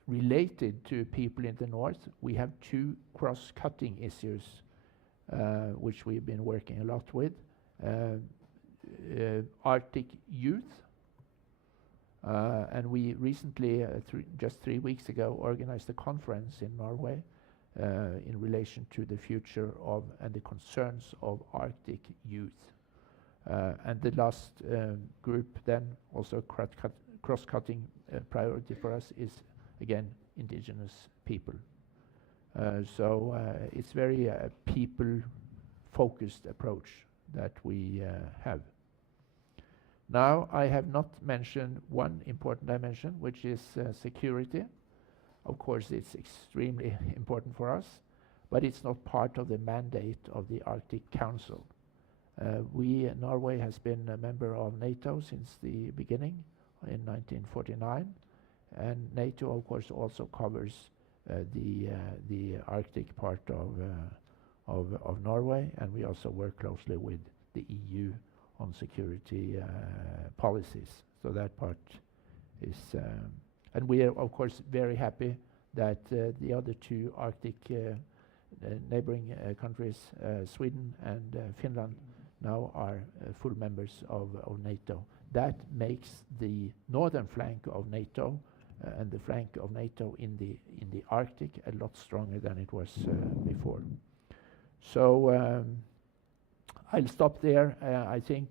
related to people in the north, we have 2 cross-cutting issues which we've been working a lot with. Arctic youth, and we recently, just 3 weeks ago, organized a conference in Norway in relation to the future of and the concerns of Arctic youth. And the last group then, also cross-cutting priority for us, is again indigenous people. So it's very people-focused approach that we have. Now I have not mentioned one important dimension, which is security. Of course it's extremely important for us, but it's not part of the mandate of the Arctic Council. Norway has been a member of NATO since the beginning in 1949, and NATO of course also covers the Arctic part of Norway, and we also work closely with the EU on security policies. So that part is, and we are of course very happy that the other 2 Arctic neighboring countries, Sweden and Finland, now are full members of NATO. That makes the northern flank of NATO and the flank of NATO in the Arctic a lot stronger than it was before. So I'll stop there. I think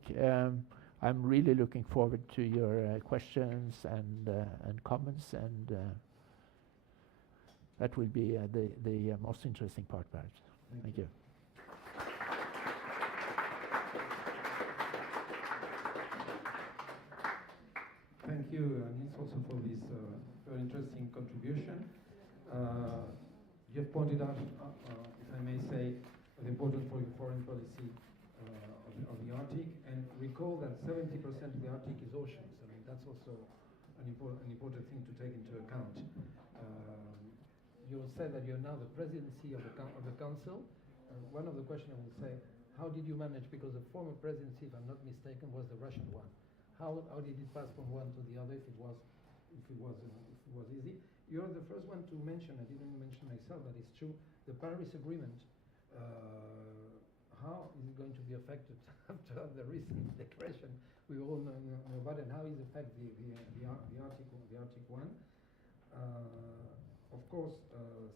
I'm really looking forward to your questions and comments, and that will be the most interesting part, perhaps. Thank you. Thank you, Nils, also for this very interesting contribution. You have pointed out, if I may say, the importance for your foreign policy of the Arctic, and recall that 70% of the Arctic is oceans. I mean, that's also an important thing to take into account. You said that you're now the presidency of the council. One of the questions I will say, how did you manage, because the former presidency, if I'm not mistaken, was the Russian one. How did it pass from one to the other, if it was easy? You're the first one to mention, I didn't mention myself, but it's true, the Paris Agreement. How is it going to be affected after the recent declaration we all know about, and how is it affect the Arctic one? Of course,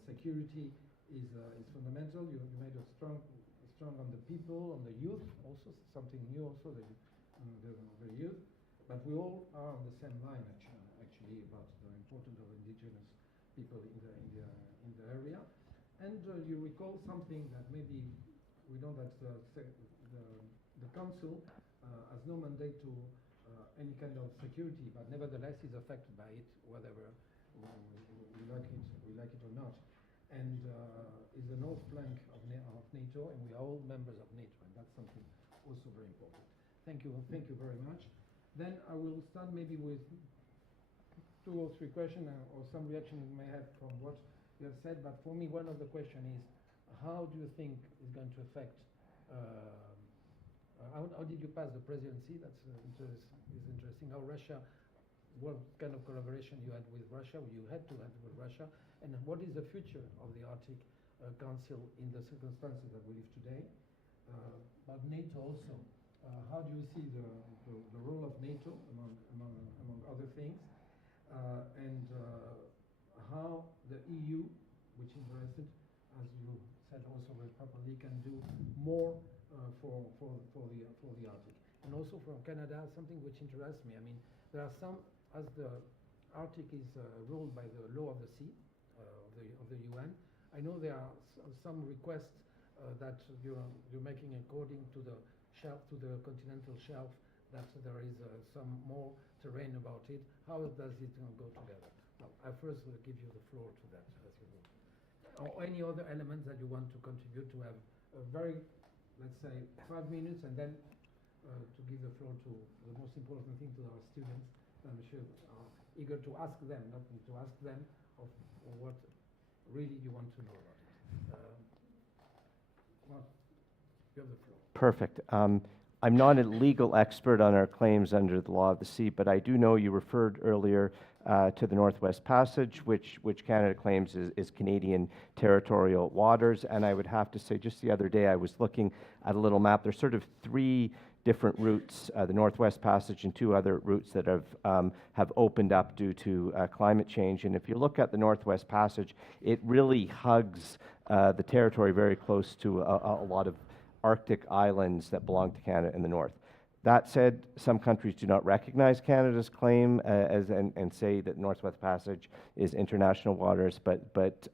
security is fundamental. You made a strong on the people, on the youth, also something new, also the youth. But we all are on the same line, actually, about the importance of indigenous people in the area. And you recall something that maybe we know that the council has no mandate to any kind of security, but nevertheless is affected by it, whatever we like it or not, and is the north flank of NATO, and we are all members of NATO, and that's something also very important. Thank you very much. Then I will start maybe with 2 or 3 questions or some reaction you may have from what you have said. But for me, one of the questions is, how do you think is going to affect? How did you pass the presidency? That's interesting. How Russia? What kind of collaboration you had with Russia? You had to have with Russia, and what is the future of the Arctic Council in the circumstances that we live today? But NATO also. How do you see the role of NATO among other things, and how the EU, which is interested, as you said also very properly, can do more for the Arctic, and also for Canada, something which interests me. I mean, there are some, as the Arctic is ruled by the law of the sea of the UN. I know there are some requests that you're making according to the shelf, to the continental shelf, that there is some more terrain about it. How does it go together? Well, I first will give you the floor to that, as you will. Or any other elements that you want to contribute to have a very, let's say, 5 minutes, and then to give the floor to the most important thing to our students. I'm sure are eager to ask them, not me, to ask them of what really you want to know about it. Well, you have the floor. Perfect. I'm not a legal expert on our claims under the law of the sea, but I do know you referred earlier to the Northwest Passage, which Canada claims is Canadian territorial waters. And I would have to say, just the other day, I was looking at a little map. There's sort of 3 different routes, the Northwest Passage and 2 other routes that have opened up due to climate change. And if you look at the Northwest Passage, it really hugs the territory very close to a lot of Arctic islands that belong to Canada in the north. That said, some countries do not recognize Canada's claim and say that Northwest Passage is international waters, but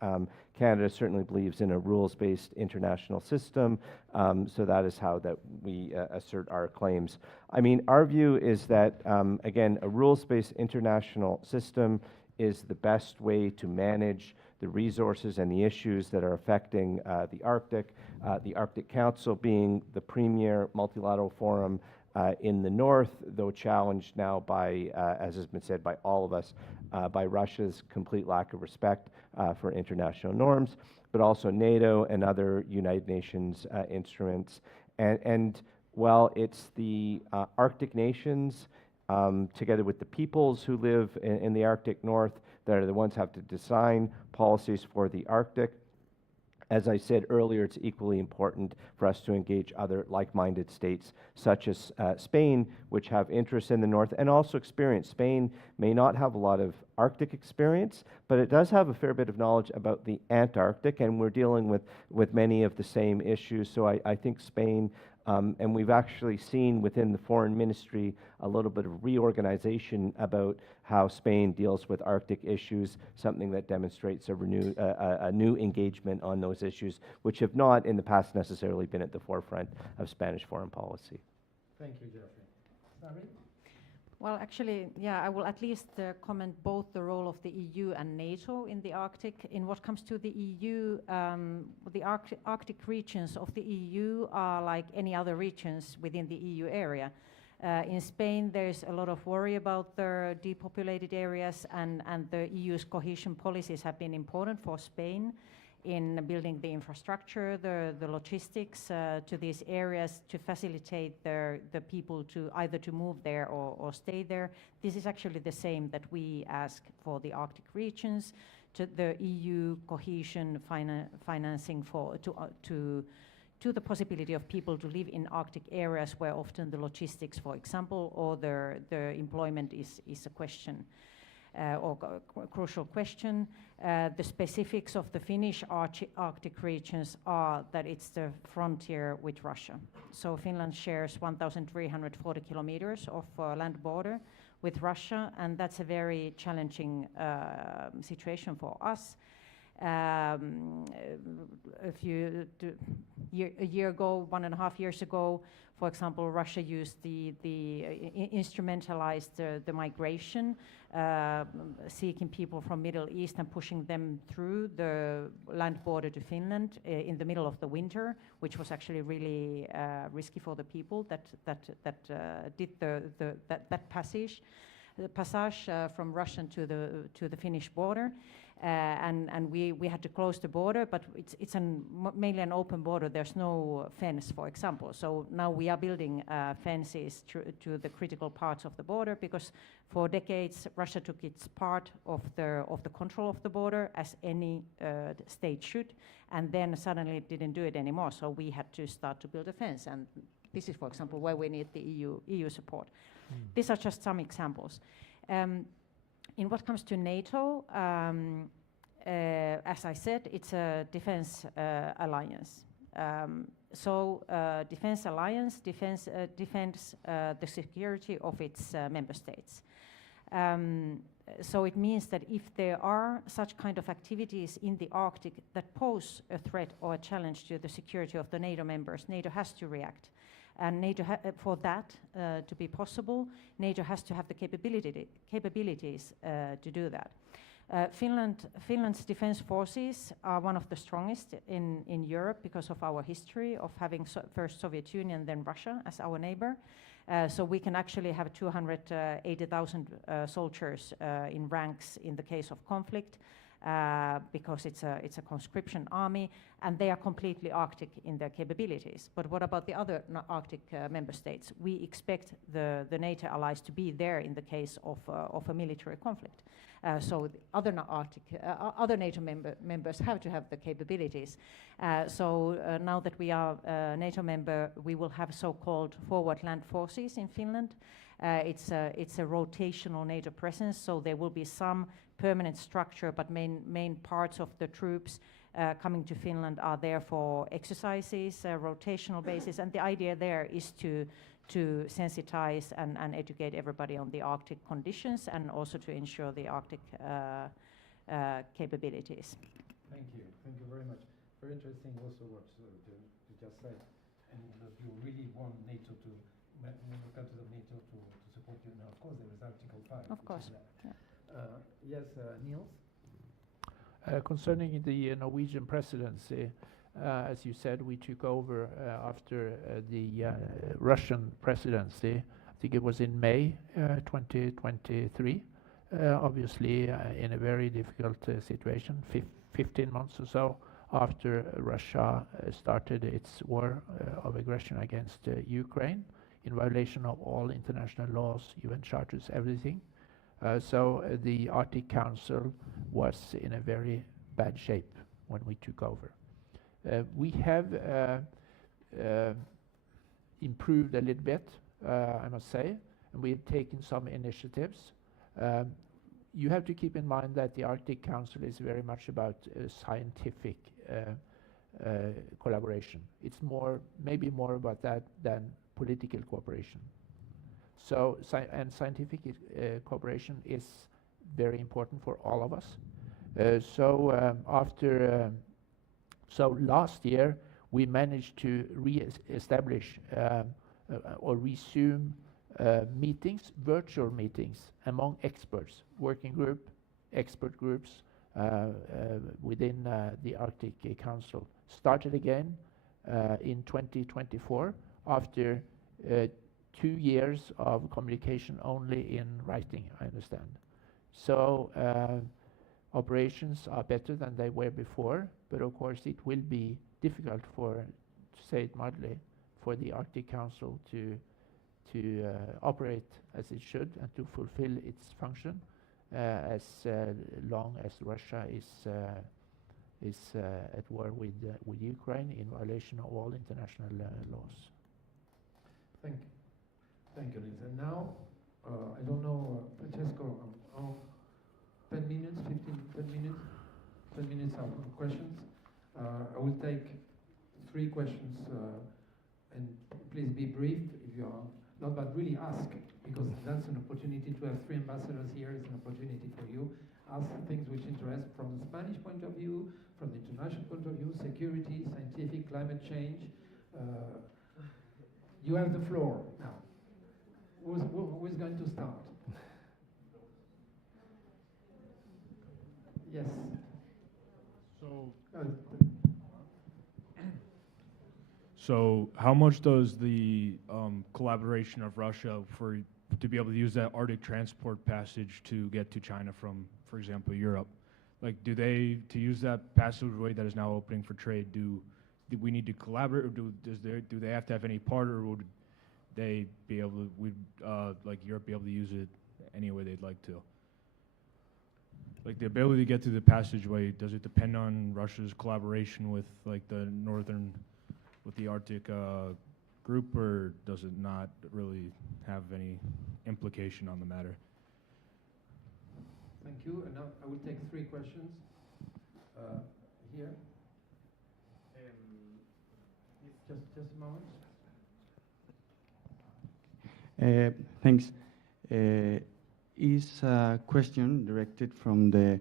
Canada certainly believes in a rules-based international system, so that is how that we assert our claims. I mean, our view is that, again, a rules-based international system is the best way to manage the resources and the issues that are affecting the Arctic Council being the premier multilateral forum in the north, though challenged now by, as has been said by all of us, by Russia's complete lack of respect for international norms, but also NATO and other United Nations instruments. And while it's the Arctic nations, together with the peoples who live in the Arctic North, that are the ones who have to design policies for the Arctic. As I said earlier, it's equally important for us to engage other like-minded states, such as Spain, which have interests in the north and also experience. Spain may not have a lot of Arctic experience, but it does have a fair bit of knowledge about the Antarctic, and we're dealing with many of the same issues. So I think Spain, and we've actually seen within the foreign ministry a little bit of reorganization about how Spain deals with Arctic issues, something that demonstrates a new engagement on those issues, which have not in the past necessarily been at the forefront of Spanish foreign policy. Thank you, Geoffrey. Sari? Well, actually, yeah, I will at least comment both the role of the EU and NATO in the Arctic. In what comes to the EU, the Arctic regions of the EU are like any other regions within the EU area. In Spain, there's a lot of worry about the depopulated areas, and the EU's cohesion policies have been important for Spain in building the infrastructure, the logistics to these areas to facilitate the people to either to move there or stay there. This is actually the same that we ask for the Arctic regions, to the EU cohesion financing to the possibility of people to live in Arctic areas where often the logistics, for example, or the employment is a question. Or a crucial question. The specifics of the Finnish Arctic regions are that it's the frontier with Russia. So Finland shares 1,340 kilometers of land border with Russia, and that's a very challenging situation for us. A year ago, 1.5 years ago, for example, Russia used instrumentalized the migration, seeking people from Middle East and pushing them through the land border to Finland in the middle of the winter, which was actually really risky for the people that did that passage from Russian to the Finnish border. And we had to close the border, but it's mainly an open border. There's no fence, for example. So now we are building fences to the critical parts of the border, because for decades Russia took its part of the control of the border, as any state should, and then suddenly it didn't do it anymore. So we had to start to build a fence, and this is, for example, where we need the EU support. These are just some examples. In what comes to NATO, as I said, it's a defense alliance. Defense alliance defends the security of its member states. So it means that if there are such kind of activities in the Arctic that pose a threat or a challenge to the security of the NATO members, NATO has to react. And NATO, for that to be possible, NATO has to have the capabilities to do that. Finland's defense forces are one of the strongest in Europe because of our history of having first Soviet Union, then Russia as our neighbor. So we can actually have 280,000 soldiers in ranks in the case of conflict. Because it's a conscription army, and they are completely Arctic in their capabilities. But what about the other Arctic member states? We expect the NATO allies to be there in the case of a military conflict. So the other NATO members have to have the capabilities. Now that we are a NATO member, we will have so-called forward land forces in Finland. It's a rotational NATO presence, so there will be some permanent structure, but main parts of the troops coming to Finland are there for exercises, rotational basis, and the idea there is to sensitize and educate everybody on the Arctic conditions, and also to ensure the Arctic capabilities. Thank you very much. Very interesting also what you just said, and that you really want NATO to, countries of NATO to support you. Now, of course, there is Article 5. Of course. Yeah. Yes, Niels? Concerning the Norwegian presidency, as you said, we took over after the Russian presidency. I think it was in May 2023. Obviously, in a very difficult situation, 15 months or so after Russia started its war of aggression against Ukraine, in violation of all international laws, UN charters, everything. So the Arctic Council was in a very bad shape when we took over. We have improved a little bit, I must say, and we've taken some initiatives. You have to keep in mind that the Arctic Council is very much about scientific collaboration. It's maybe more about that than political cooperation. So, scientific cooperation is very important for all of us. So last year we managed to re-establish or resume meetings, virtual meetings among experts, working group, expert groups within the Arctic Council. Started again in 2024 after 2 years of communication only in writing, I understand. So operations are better than they were before, but of course it will be difficult to say it mildly, for the Arctic Council to operate as it should and to fulfill its function as long as Russia is at war with Ukraine in violation of all international laws. Thank you, Niels. And now, I don't know, Francesco, 10 minutes, 10 minutes of questions. I will take 3 questions, and please be brief. If you are not but really ask, because that's an opportunity to have 3 ambassadors here. It's an opportunity for you. Ask things which interest from the Spanish point of view, from the international point of view, security, scientific, climate change. You have the floor now. Who is going to start? Yes. So how much does the collaboration of Russia to be able to use that Arctic transport passage to get to China from, for example, Europe, like to use that passageway that is now opening for trade, do we need to collaborate, or do they have to have any part, or would they be able to, like Europe be able to use it any way they'd like to? Like the ability to get through the passageway, does it depend on Russia's collaboration with like with the Arctic group, or does it not really have any implication on the matter? Thank you. And now I will take 3 questions. Here. Just a moment. Thanks. Is a question directed from the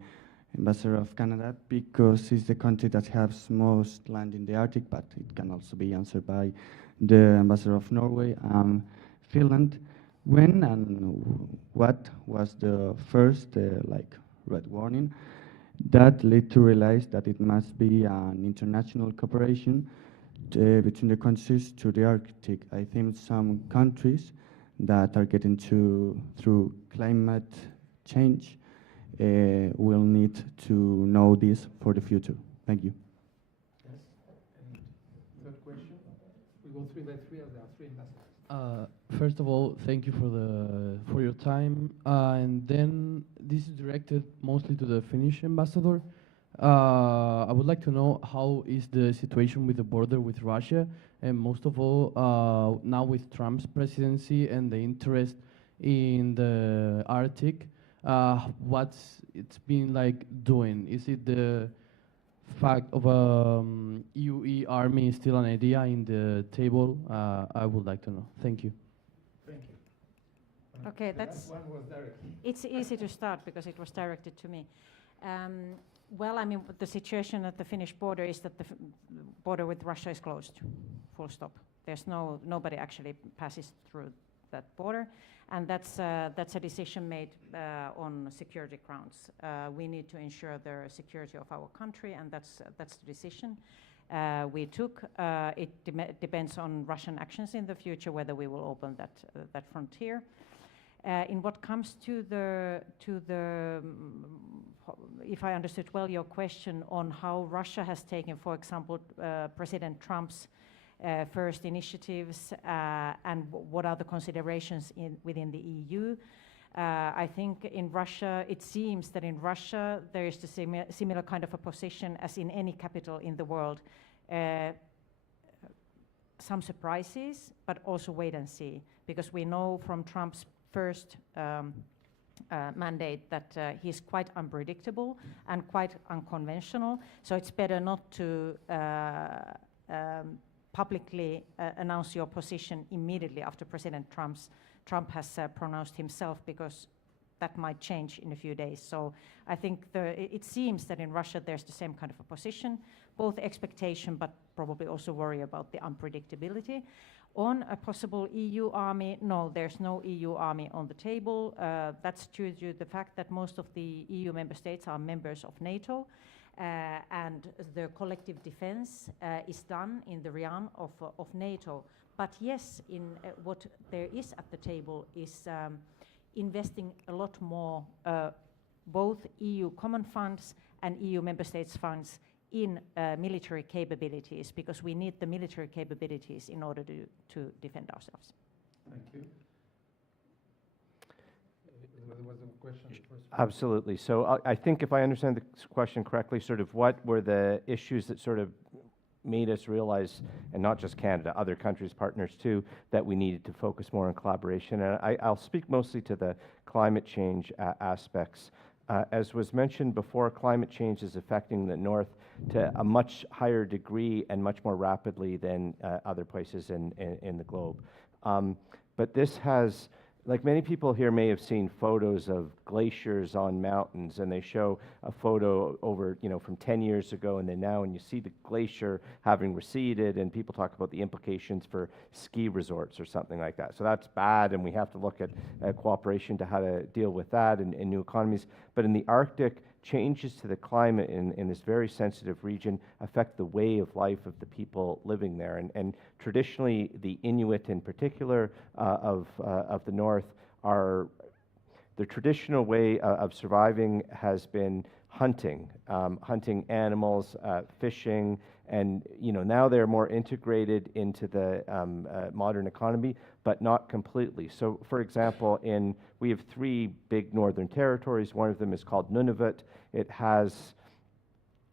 Ambassador of Canada, because it's the country that has most land in the Arctic, but it can also be answered by the Ambassador of Norway and Finland. When and what was the first red warning that led to realize that it must be an international cooperation between the countries to the Arctic? I think some countries that are getting through climate change will need to know this for the future. Thank you. Yes. And third question. We go 3 by 3 as there are 3 ambassadors. First of all, thank you for your time. And then this is directed mostly to the Finnish ambassador. I would like to know how is the situation with the border with Russia, and most of all, now with Trump's presidency and the interest in the Arctic, what's it's been like doing? Is it the fact of EU army still an idea in the table? I would like to know. Thank you. Thank you. Okay, The last one was directed. It's easy to start because it was directed to me. Well, I mean, the situation at the Finnish border is that the border with Russia is closed, full stop. There's nobody actually passes through that border, and that's a decision made on security grounds. We need to ensure the security of our country, and that's the decision we took. It depends on Russian actions in the future whether we will open that frontier. In what comes to the if I understood well your question on how Russia has taken, for example, President Trump's first initiatives and what are the considerations within the EU. I think in Russia, it seems that in Russia there is the similar kind of a position as in any capital in the world. Some surprises, but also wait and see, because we know from Trump's first mandate that he's quite unpredictable and quite unconventional. So it's better not to publicly announce your position immediately after President Trump has pronounced himself, because that might change in a few days. So I think it seems that in Russia there's the same kind of a position, both expectation but probably also worry about the unpredictability. On a possible EU army, no, there's no EU army on the table. That's due to the fact that most of the EU member states are members of NATO, and the collective defense is done in the realm of NATO. But yes, what there is at the table is investing a lot more, both EU common funds and EU member states funds in military capabilities, because we need the military capabilities in order to defend ourselves. Thank you. There was a question first. Absolutely. So I think if I understand the question correctly, sort of what were the issues that sort of made us realize, and not just Canada, other countries, partners too, that we needed to focus more on collaboration. And I'll speak mostly to the climate change aspects. As was mentioned before, climate change is affecting the North to a much higher degree and much more rapidly than other places in the globe. but this has, like many people here may have seen photos of glaciers on mountains, and they show a photo over, from 10 years ago and then now, and you see the glacier having receded, and people talk about the implications for ski resorts or something like that. So that's bad, and we have to look at cooperation to how to deal with that and new economies. But in the Arctic, changes to the climate in this very sensitive region affect the way of life of the people living there. And traditionally, the Inuit in particular of the North are, the traditional way of surviving has been hunting, hunting animals, fishing, and now they're more integrated into the modern economy, but not completely. So, for example, we have 3 big northern territories. One of them is called Nunavut. It has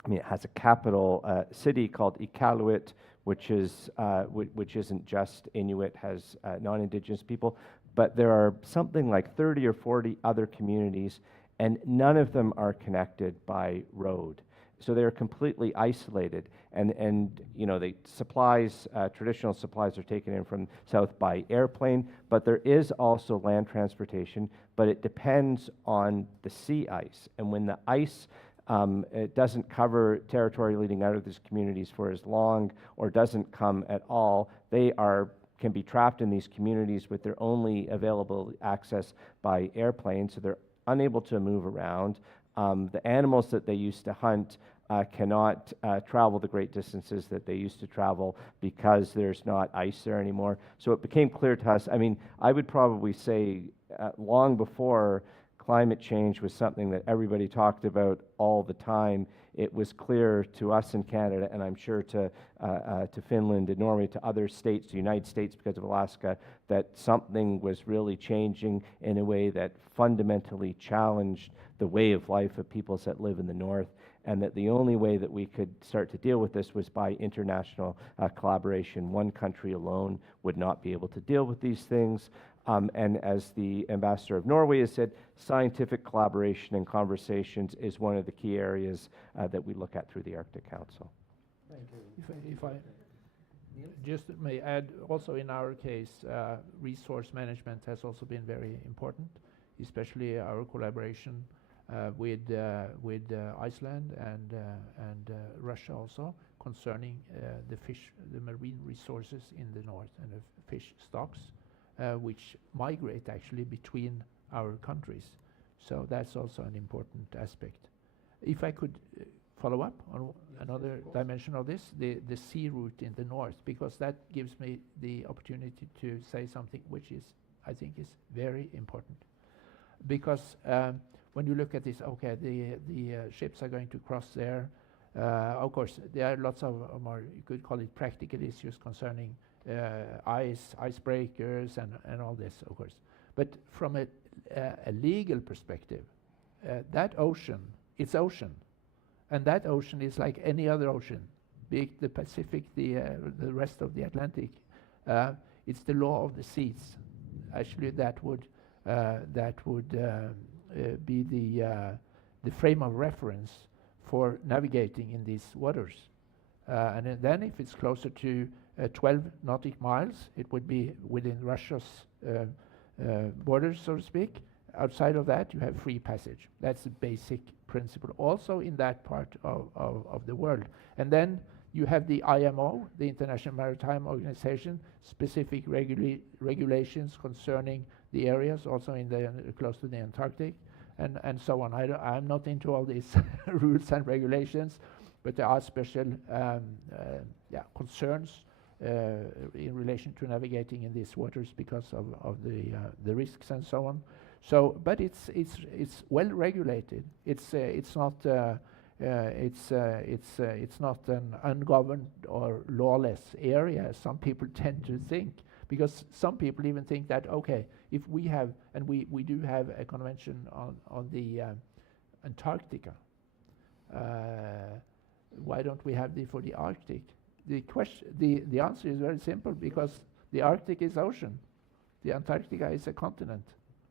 a capital city called Iqaluit, which isn't just Inuit, has non-Indigenous people, but there are something like 30 or 40 other communities, and none of them are connected by road. So they're completely isolated, and the supplies, traditional supplies, are taken in from south by airplane, but there is also land transportation, but it depends on the sea ice. And when the ice it doesn't cover territory leading out of these communities for as long, or doesn't come at all, they can be trapped in these communities with their only available access by airplane, so they're unable to move around. The animals that they used to hunt cannot travel the great distances that they used to travel because there's not ice there anymore. So it became clear to us, I would probably say long before climate change was something that everybody talked about all the time, it was clear to us in Canada, and I'm sure to Finland and Norway, to other states, the United States because of Alaska, that something was really changing in a way that fundamentally challenged the way of life of peoples that live in the North, and that the only way that we could start to deal with this was by international collaboration. One country alone would not be able to deal with these things. And as the ambassador of Norway has said, scientific collaboration and conversations is one of the key areas that we look at through the Arctic Council. Thank you. If I just may add, also in our case, resource management has also been very important, especially our collaboration with Iceland and Russia also, concerning the marine resources in the north and the fish stocks, which migrate actually between our countries. So that's also an important aspect. If I could follow up on another dimension of this, the sea route in the north, because that gives me the opportunity to say something which is, I think, is very important. Because when you look at this, okay, the ships are going to cross there. Of course, there are lots of more, you could call it practical issues concerning icebreakers and all this, of course. But from a legal perspective, that ocean, it's ocean. And that ocean is like any other ocean, be it the Pacific, the rest of the Atlantic. It's the law of the seas. Actually, that would be the frame of reference for navigating in these waters. And then if it's closer to 12 nautic miles, it would be within Russia's borders, so to speak. Outside of that, you have free passage. That's the basic principle, also in that part of the world. And then you have the IMO, the International Maritime Organization, specific regulations concerning the areas, also in the close to the Antarctic, and so on. I'm not into all these rules and regulations, but there are special concerns in relation to navigating in these waters because of the risks and so on. So, but it's well regulated. It's not an ungoverned or lawless area, as some people tend to think. Because some people even think that, okay, if we have, and we do have a convention on the Antarctica, why don't we have for the Arctic? The answer is very simple, because the Arctic is ocean, the Antarctica is a continent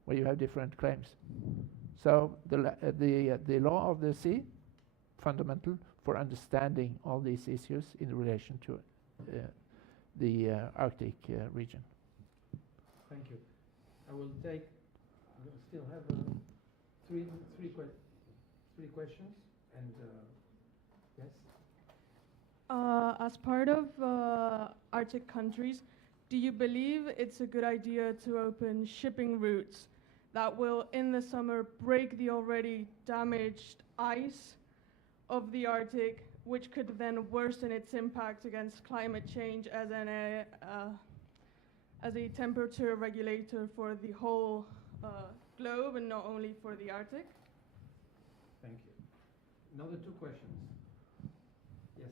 where you have different claims. So the law of the sea, fundamental for understanding all these issues in relation to the Arctic region. Thank you. I will take, we still have three questions, and yes? As part of Arctic countries, do you believe it's a good idea to open shipping routes that will, in the summer, break the already damaged ice of the Arctic, which could then worsen its impact against climate change as a temperature regulator for the whole globe and not only for the Arctic? Thank you. Another two questions. Yes?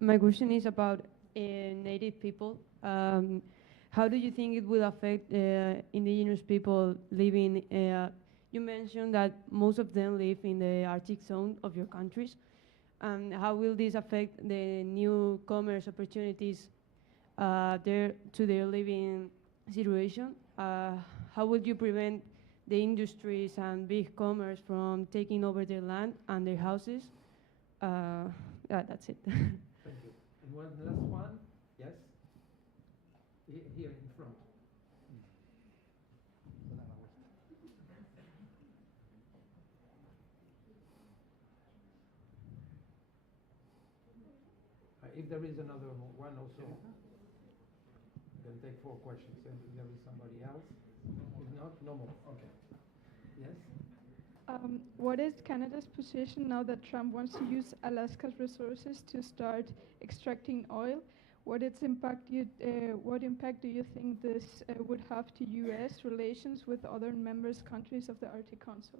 My question is about native people. How do you think it will affect indigenous people living? You mentioned that most of them live in the Arctic zone of your countries. How will this affect the new commerce opportunities to their living situation? How would you prevent the industries and big commerce from taking over their land and their houses? Yeah, that's it. Thank you. And one last one? Yes? Here in front. If there is another one also, you can take 4 questions. And if there is somebody else, if not, no more. Okay. Yes? What is Canada's position now that Trump wants to use Alaska's resources to start extracting oil? What impact do you think this would have to U.S. relations with other members countries of the Arctic Council?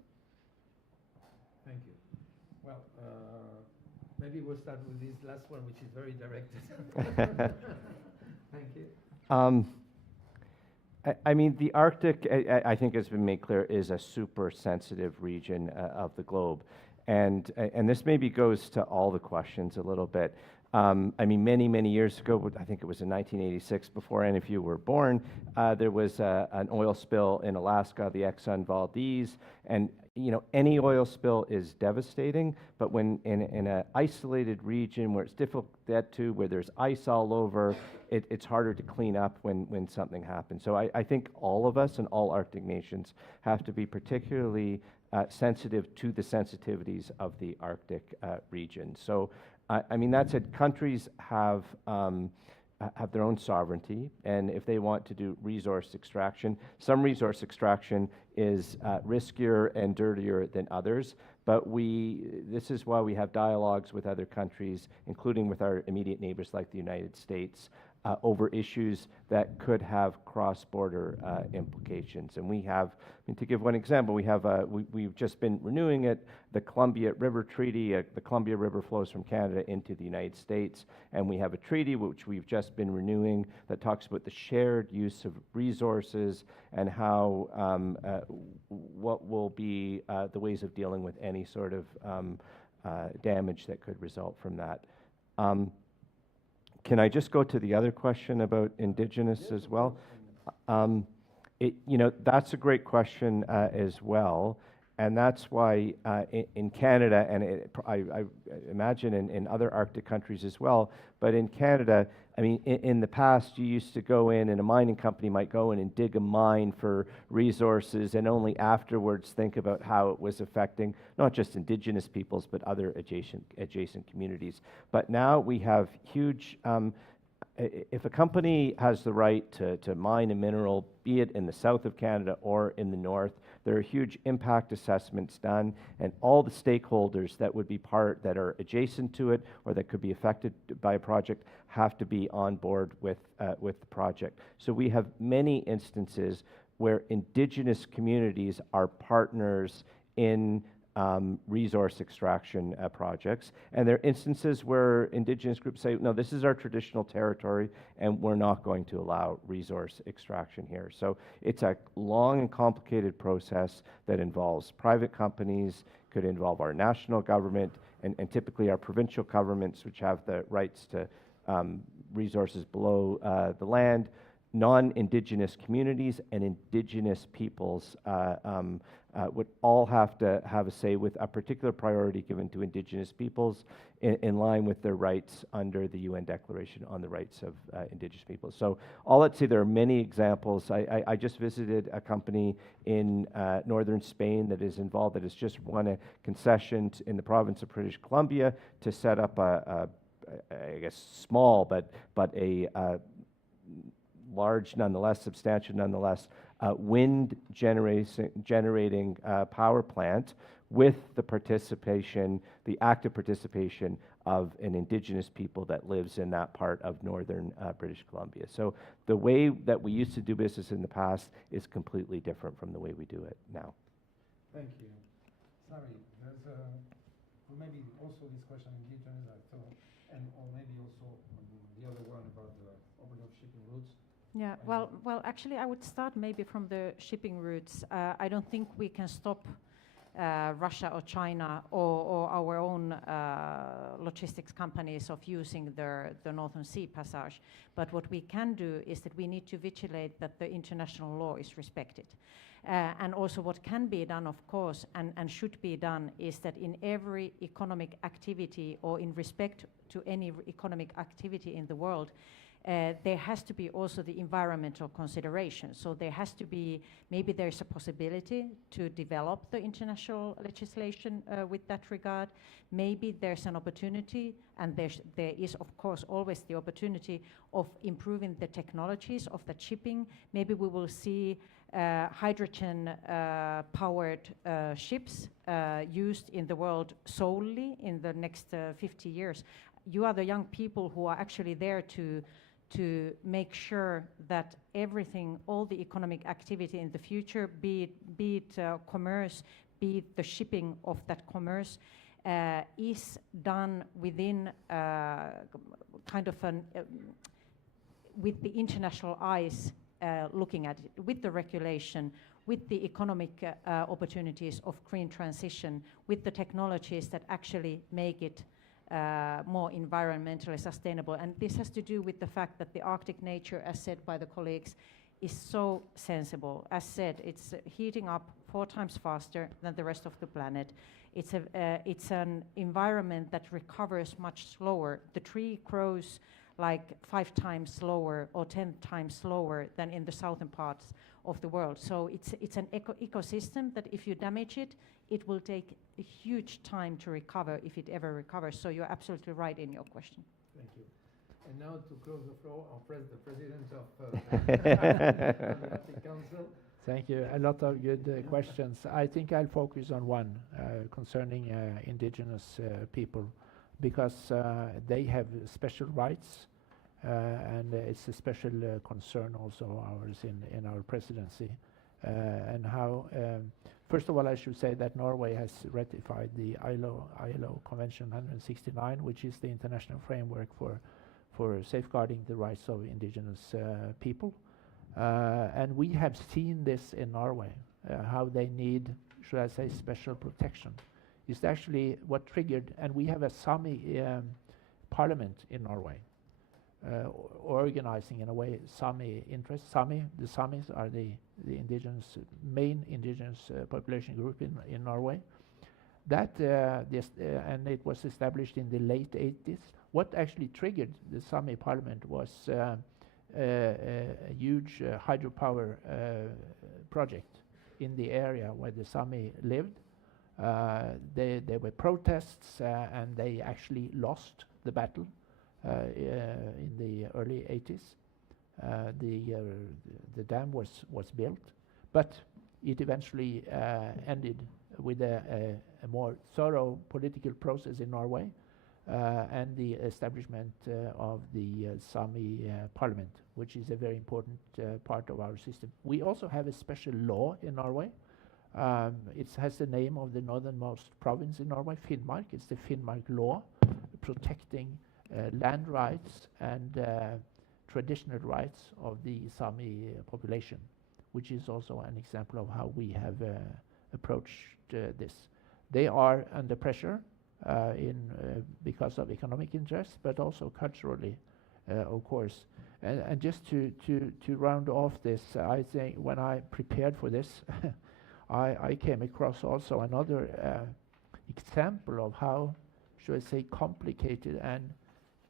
Thank you. Well, maybe we'll start with this last one, which is very directed. Thank you. I mean, the Arctic, I think has been made clear, is a super sensitive region of the globe. And this maybe goes to all the questions a little bit. I mean, many years ago, I think it was in 1986, before any of you were born, there was an oil spill in Alaska, the Exxon Valdez, and you know, any oil spill is devastating, but when in an isolated region where it's difficult to get to, where there's ice all over, it's harder to clean up when something happens. So I think all of us and all Arctic nations have to be particularly sensitive to the sensitivities of the Arctic region. So, I mean, that said, countries have their own sovereignty, and if they want to do resource extraction, some resource extraction is riskier and dirtier than others, but this is why we have dialogues with other countries, including with our immediate neighbors like the United States, over issues that could have cross-border implications. And we have, I mean, to give one example, we've just been renewing it, the Columbia River Treaty. The Columbia River flows from Canada into the United States, and we have a treaty which we've just been renewing that talks about the shared use of resources and how, what will be the ways of dealing with any sort of damage that could result from that. Can I just go to the other question about Indigenous as well? You know, that's a great question as well, and that's why in Canada, and I imagine in other Arctic countries as well, but in Canada, I mean, in the past, you used to go in, and a mining company might go in and dig a mine for resources, and only afterwards think about how it was affecting not just Indigenous peoples, but other adjacent communities. But now we have huge, if a company has the right to mine a mineral, be it in the south of Canada or in the north, there are huge impact assessments done, and all the stakeholders that would be that are adjacent to it or that could be affected by a project have to be on board with the project. So we have many instances where Indigenous communities are partners in resource extraction projects. And there are instances where Indigenous groups say, no, this is our traditional territory and we're not going to allow resource extraction here. So it's a long and complicated process that involves private companies, could involve our national government, and typically our provincial governments, which have the rights to resources below the land. non-indigenous communities and indigenous peoples would all have to have a say, with a particular priority given to indigenous peoples in line with their rights under the UN Declaration on the Rights of Indigenous Peoples. So all I'd say, there are many examples. I just visited a company in northern Spain that is involved, that has just won a concession in the province of British Columbia to set up I guess small, but a large nonetheless, substantial nonetheless, wind generating power plant with the participation, the active participation of an indigenous people that lives in that part of northern British Columbia. So the way that we used to do business in the past is completely different from the way we do it now. Thank you. Sorry, there's well, maybe also this question indigenous, I thought, and or maybe also the other one about the opening of shipping routes. Yeah, well, actually, I would start maybe from the shipping routes. I don't think we can stop Russia or China or our own logistics companies of using the Northern Sea Passage. But what we can do is that we need to vigilate that the international law is respected. And also what can be done, of course, and should be done, is that in every economic activity or in respect to any economic activity in the world, there has to be also the environmental consideration. So there has to be, maybe there's a possibility to develop the international legislation with that regard. Maybe there's an opportunity, and there is of course always the opportunity of improving the technologies of the shipping. Maybe we will see hydrogen powered ships used in the world solely in the next 50 years. You are the young people who are actually there to make sure that everything, all the economic activity in the future, be it commerce, be it the shipping of that commerce, is done within kind of with the international eyes looking at it, with the regulation, with the economic opportunities of green transition, with the technologies that actually make it more environmentally sustainable. And this has to do with the fact that the Arctic nature, as said by the colleagues, is so sensible. As said, it's heating up 4 times faster than the rest of the planet. It's an environment that recovers much slower. The tree grows like 5 times slower or 10 times slower than in the southern parts of the world. So it's an ecosystem that if you damage it, it will take a huge time to recover, if it ever recovers. So you're absolutely right in your question. Thank you. And now to close the floor, the president of the Arctic Council. Thank you. A lot of good questions. I think I'll focus on one concerning indigenous people, because they have special rights, and it's a special concern also ours in our presidency. And how, first of all, I should say that Norway has ratified the ILO Convention 169, which is the international framework for safeguarding the rights of indigenous people. And we have seen this in Norway, how they need, should I say, special protection. It's actually what triggered, and we have a Sami parliament in Norway, organizing in a way Sami interests. The Samis are the indigenous, main indigenous population group in Norway. That and it was established in the late 80s. What actually triggered the Sami parliament was a huge hydropower project in the area where the Sami lived. There were protests, and they actually lost the battle in the early 80s. The dam was built, but it eventually ended with a more thorough political process in Norway, and the establishment of the Sami parliament, which is a very important part of our system. We also have a special law in Norway. It has the name of the northernmost province in Norway, Finnmark. It's the Finnmark law, protecting land rights and traditional rights of the Sami population, which is also an example of how we have approached this. They are under pressure because of economic interests, but also culturally. of course. And just to round off this, I think when I prepared for this, I came across also another example of how, should I say, complicated and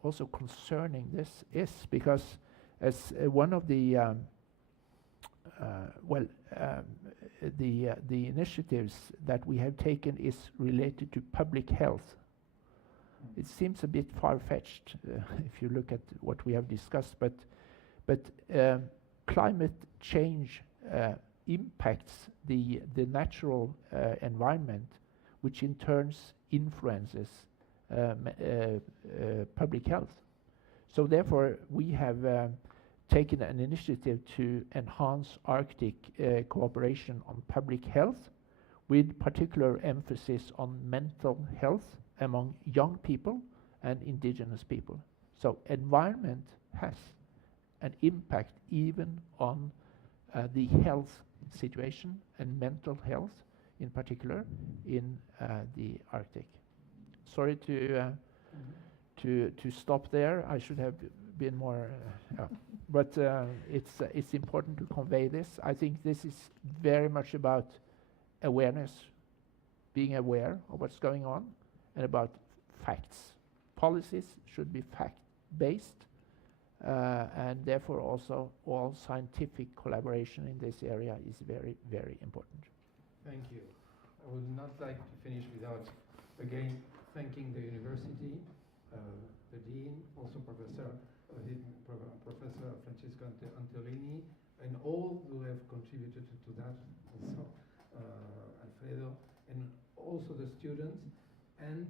also concerning this is, because as one of the the initiatives that we have taken is related to public health. It seems a bit far-fetched if you look at what we have discussed, but climate change impacts the natural environment, which in turn influences public health. So therefore, we have taken an initiative to enhance Arctic cooperation on public health, with particular emphasis on mental health among young people and indigenous people. So environment has an impact even on the health situation and mental health in particular in the Arctic. Sorry to stop there. I should have been more, but it's important to convey this. I think this is very much about awareness, being aware of what's going on, and about facts. Policies should be fact-based, and therefore also all scientific collaboration in this area is very, very important. Thank you. I would not like to finish without again thanking the university, the dean, also Professor Francesco Antolini, and all who have contributed to that, also Alfredo, and also the students, and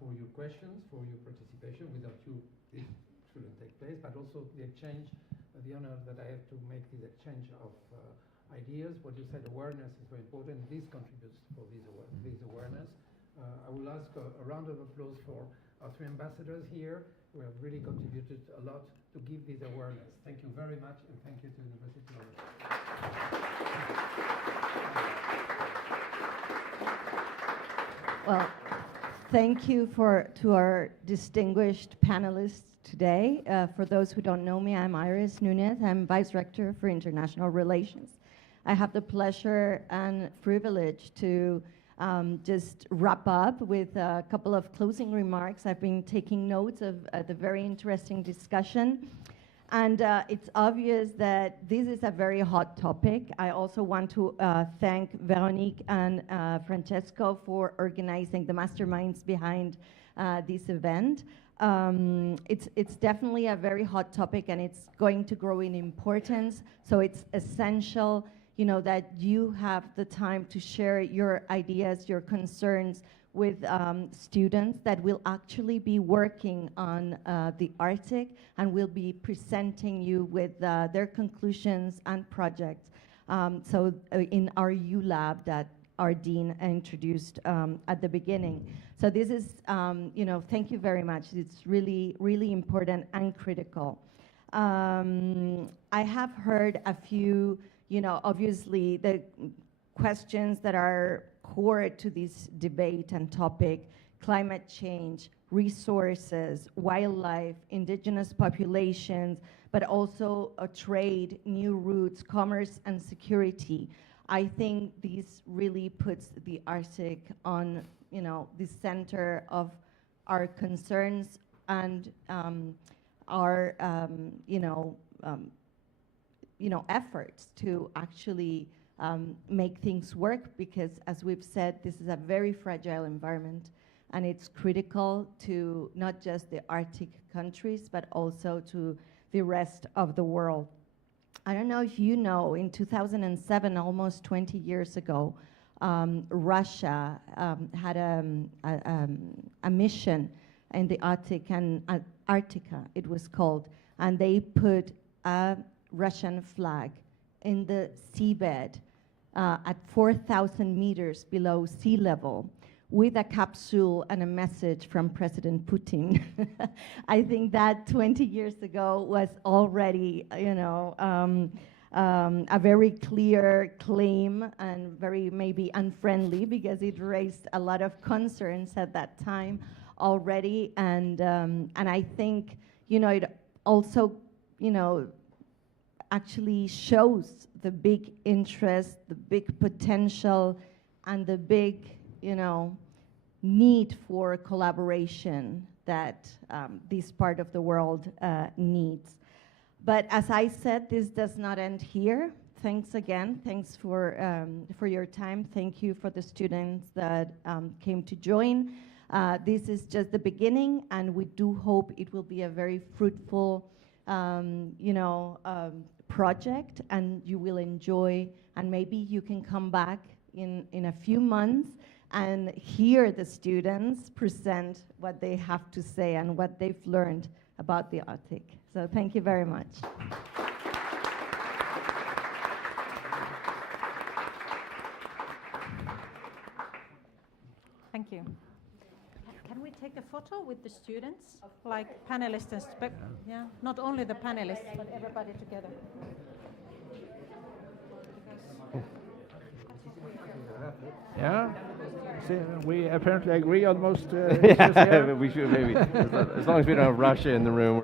for your questions, for your participation. Without you, this shouldn't take place, but also the exchange, the honor that I have to make this exchange of ideas. What you said, awareness is very important. This contributes for this awareness. I will ask a round of applause for our three ambassadors here, who have really contributed a lot to give this awareness. Thank you very much, and thank you to the University of Well, thank you to our distinguished panelists today. For those who don't know me, I'm Iris Nunez. I'm Vice Rector for International Relations. I have the pleasure and privilege to just wrap up with a couple of closing remarks. I've been taking notes of the very interesting discussion. And it's obvious that this is a very hot topic. I also want to thank Veronique and Francesco for organizing the masterminds behind this event. It's definitely a very hot topic, and it's going to grow in importance. So it's essential, you know, that you have the time to share your ideas, your concerns with students that will actually be working on the Arctic and will be presenting you with their conclusions and projects. So in our U-Lab that our dean introduced at the beginning. So this is, you know, thank you very much. It's really, really important and critical. I have heard a few, you know, obviously the questions that are core to this debate and topic: climate change, resources, wildlife, indigenous populations, but also trade, new routes, commerce, and security. I think this really puts the Arctic on, you know, the center of our concerns and our, efforts to actually make things work, because as we've said, this is a very fragile environment, and it's critical to not just the Arctic countries, but also to the rest of the world. I don't know if you know, in 2007, almost 20 years ago, Russia had a mission in the Arctic, and Antarctica it was called, and they put a Russian flag in the seabed at 4,000 meters below sea level, with a capsule and a message from President Putin. I think that 20 years ago was already, you know, a very clear claim, and very maybe unfriendly, because it raised a lot of concerns at that time already. And I think, you know, it also, you know, actually shows the big interest, the big potential, and the big, you know, need for collaboration that this part of the world needs. But as I said, this does not end here. Thanks again. Thanks for your time. Thank you for the students that came to join. This is just the beginning, and we do hope it will be a very fruitful, project, and you will enjoy. And maybe you can come back in a few months and hear the students present what they have to say and what they've learned about the Arctic. So thank you very much. Thank you. Can we take a photo with the students, like panelists and yeah, not only the panelists, but everybody together? Yeah. See, we apparently agree on most. Yeah, we should maybe, as long as we don't have Russia in the room.